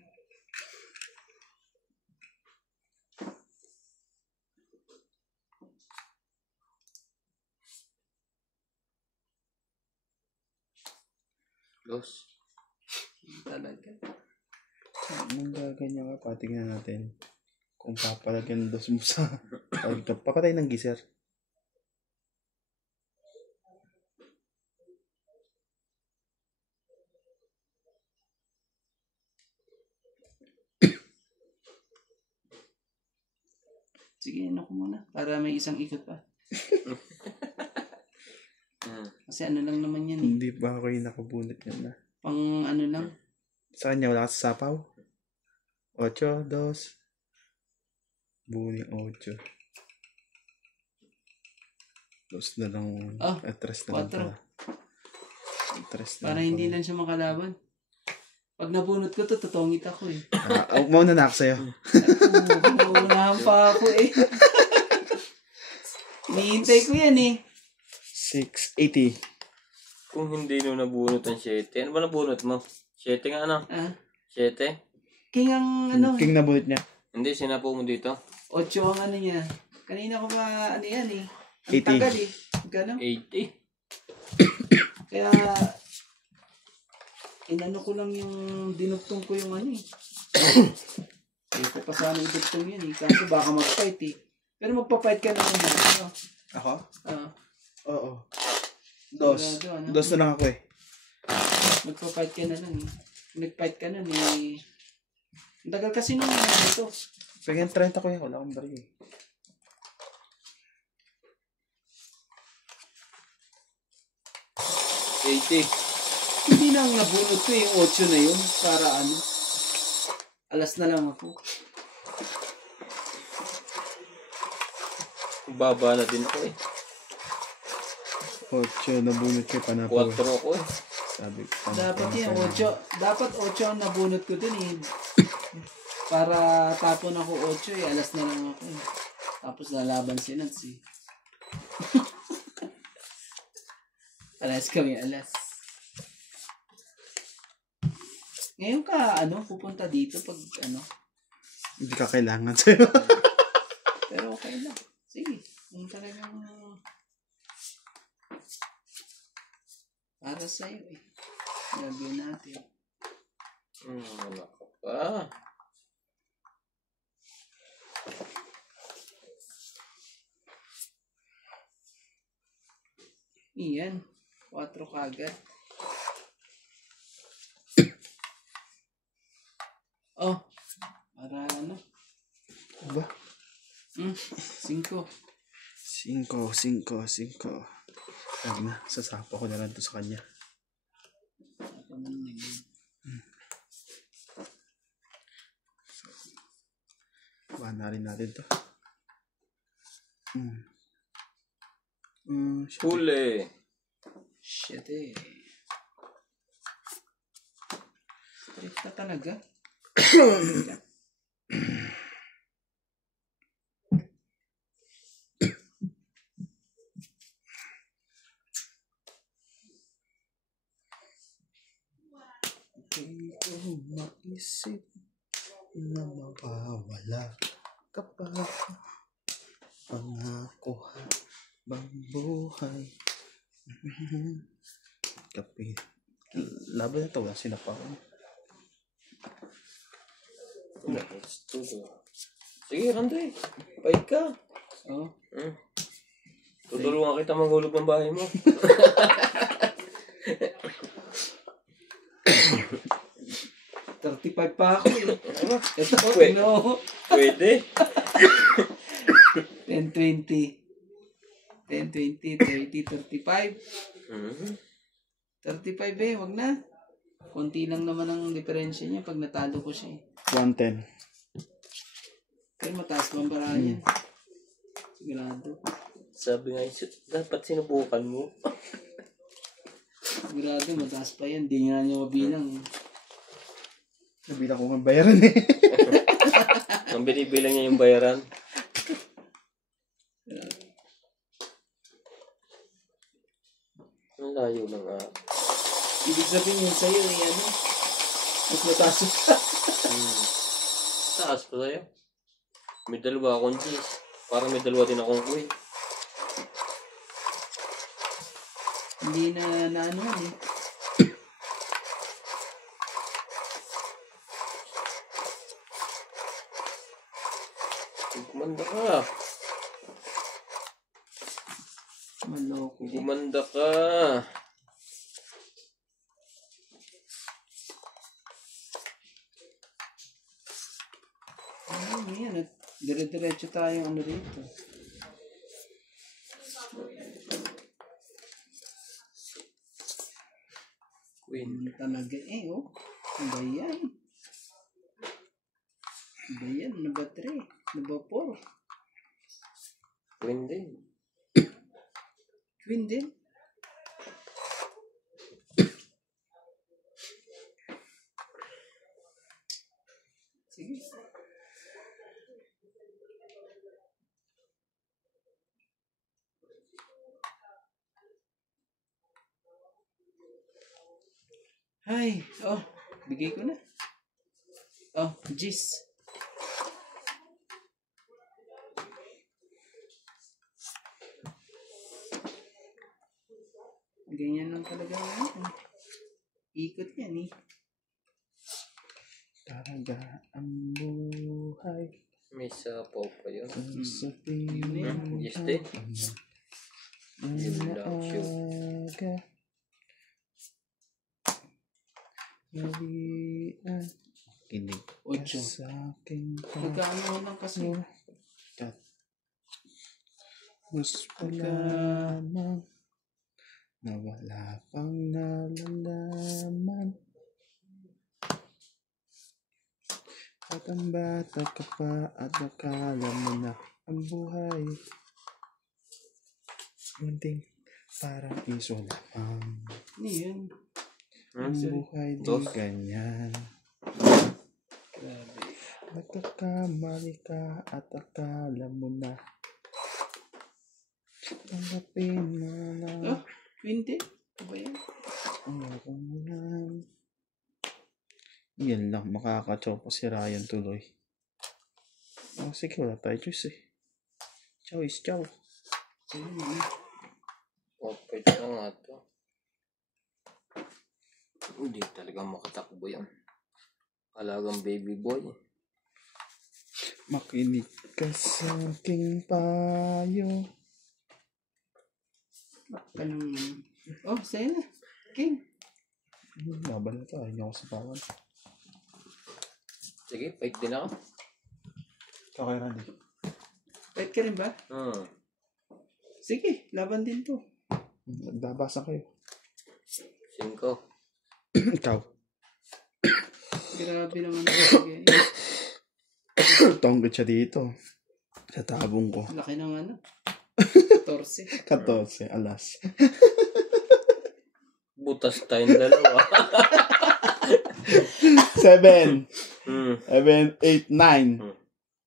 Los. Talaga. Anong gaganyan ka? Patingnan natin. Kung papalagyan dos mo sa... Papatay ng giser. Sige, ano ko muna. Para may isang ikot pa. Kasi ano lang naman yan eh. Hindi ba ako yung nakabunot yan na? Pang ano lang. Sa kanya wala ka sa sapaw? 8, 2. Buning 8. Dos na lang. Ah, 3 na lang 4. pala. 3 na Para lang hindi pala. lang siya makalaban. Pag nabunot ko to, tutungit ako eh. Mauna na ako sa'yo. Nauunahan pa ako eh. Hinihintay ko yan eh. 680. Kung hindi nung nabunot ang 7, ano ba nabunot mo? 7 nga ano? Ah, 7? king ang ano, King na bunot niya. Hindi, sinapo mo dito. 8 ang ano niya. Kanina ko pa ano yan eh. Ang 80. tagal eh. Gano'n. 80. Kaya, inano ko lang yung dinugtong ko yung ano eh. Hindi ko pa sana idugtong yan eh. Kaso baka mag-fight eh. Pero magpa-fight ka naman yan. Ano? Ako? Ah, Oo. Dos. Sigurado, ano? Dos na lang ako eh. magpa-fight ka na lang eh. Nag-fight ka na eh. Ang tagal kasi nung ano ito. Pagyan 30 ko yan. Wala akong bari eh. Hindi nang nabunot ko yung 8 na yun. Para ano. Alas na lang ako. Baba na din ako eh. 8 na bunot ko panapaw. 4 ako eh. Sabi ko. Dapat yan, 8. Dapat 8 ang nabunot ko dun eh. Para tapon ako 8 eh. Alas na lang ako eh. Tapos lalaban si Nats eh. Alas kami, alas. Ngayon ka, ano, pupunta dito pag, ano. Hindi ka kailangan sa'yo. Pero okay lang. Sige. Yung talagang para sa'yo eh. Gagawin natin. Ano ka pa? Iyan. 4 kagad. Oh. Para ano? Ba? 5. 5. Huwag na. Sasapa ko na lang to sa kanya. Ako man na yun. Bahan na rin natin to. Shit. Huli. Shit eh. Straight ka talaga. Hindi ko maisip na mawawala kapag pangako habang buhay. Kape. Laban na to. Wala sinapa ko. Sige, Randy. Pahit ka. Oh. Tutulungan kita manghulog ng bahay mo. $35 pa ako eh. Ito, Wait. no. Pwede. 10, 20. 10, 20, 30, 35. 35 eh, wag na. Konti lang naman ang diferensya niya pag natalo ko siya eh. 110. Kaya mataas pa ang barahan yan. Sigurado. Sabi nga, dapat sinubukan mo. Sigurado, mataas pa yan. Di nga niya mabilang. Nabilang ko ng bayaran eh. Ang binibilang niya yung bayaran. Ang layo ng Ibig sabihin yun sa'yo eh, ano? Mas mataas pa. taas pa sa'yo. May dalawa akong G's. Parang may dalawa din akong queen. Hindi na ano eh. Gumanda ka. Maloko. Gumanda ka. Yan. At dire-diretso tayo ano dito. Queen. Ano talaga eh, oh. Ano ba yan? Ano ba yan? Ano ba 3? Ano ba 4? Queen din. Queen din? Sige. Ay, oh, bigay ko na. Oh, Gis. Ganyan lang talaga yan. Ikot yan eh. Talaga ang buhay. May sapaw pa yun. Sa tingin Yes, din. ang Love you. maaga. Nalian. Kinig ka 8. sa aking Magkano lang kasi. pagkat. Mas pala lamang na wala pang nalalaman. At ang bata ka pa at akala mo na ang buhay munting parang iso lamang. Ano yun? Ang buhay di Dos. ganyan. Grabe. Nagkakamali ka at akala mo na tanggapin mo na Oh, Queen din? Ano ba yan? ang mo na. Yan lang, makakachopo si Ryan tuloy. Oh, sige, wala tayo choice eh. Choice, chow. Okay na nga to. Hindi talaga makatakbo yan. Alagang baby boy. Makinig ka sa aking payo. Baka nang... Oh, sa'yo na. King. Laban na to, ayaw niya ako sa pawan. Sige, fight din ako. Okay, Randy. Fight ka rin ba? Sige, laban din to. Nagbabasa kayo. 5. Ikaw. Grabe naman talaga eh. Tonggit siya dito. Sa tabong ko. Laki ng ano. 14. 14, alas. Butas tayong dalawa. 7, 8, 9.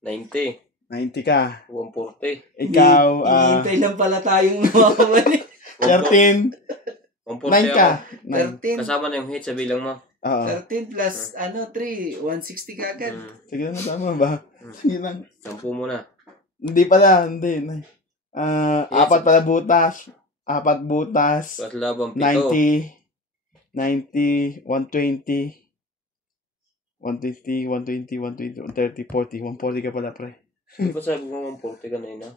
90. 90 ka. 140. Ikaw, Hihintay lang pala tayong makakabali. 13. 140 9 ka. ako. 9. 13. Kasama na yung hit sa bilang mo. Oo. 13 plus 3. 160 ka agad. Sige na, tama ba? Sige lang. 10 muna. Hindi pala, hindi. 4 pala butas. 4 butas. At labang 7. 90, 120, 120, 120, 120, 130, 40. 140 ka pala, pre. Di ba sabi mo 140 ka na yun, ha?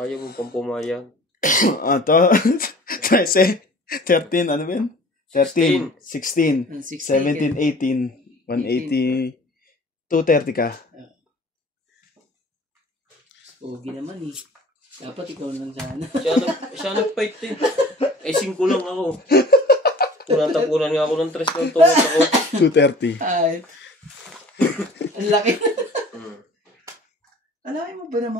Ayaw mo pang pumayag. To. 13, 13, ano ba yun? 13, 16, 17, 18, 180, 230 ka. Pogi naman eh. Dapat ikaw lang sana. Siya nag-fight din. Ay, 5 lang ako. Natapunan nga ako ng 3 ng tunod ako. 230. Ay. Ang laki. Alam mo ba naman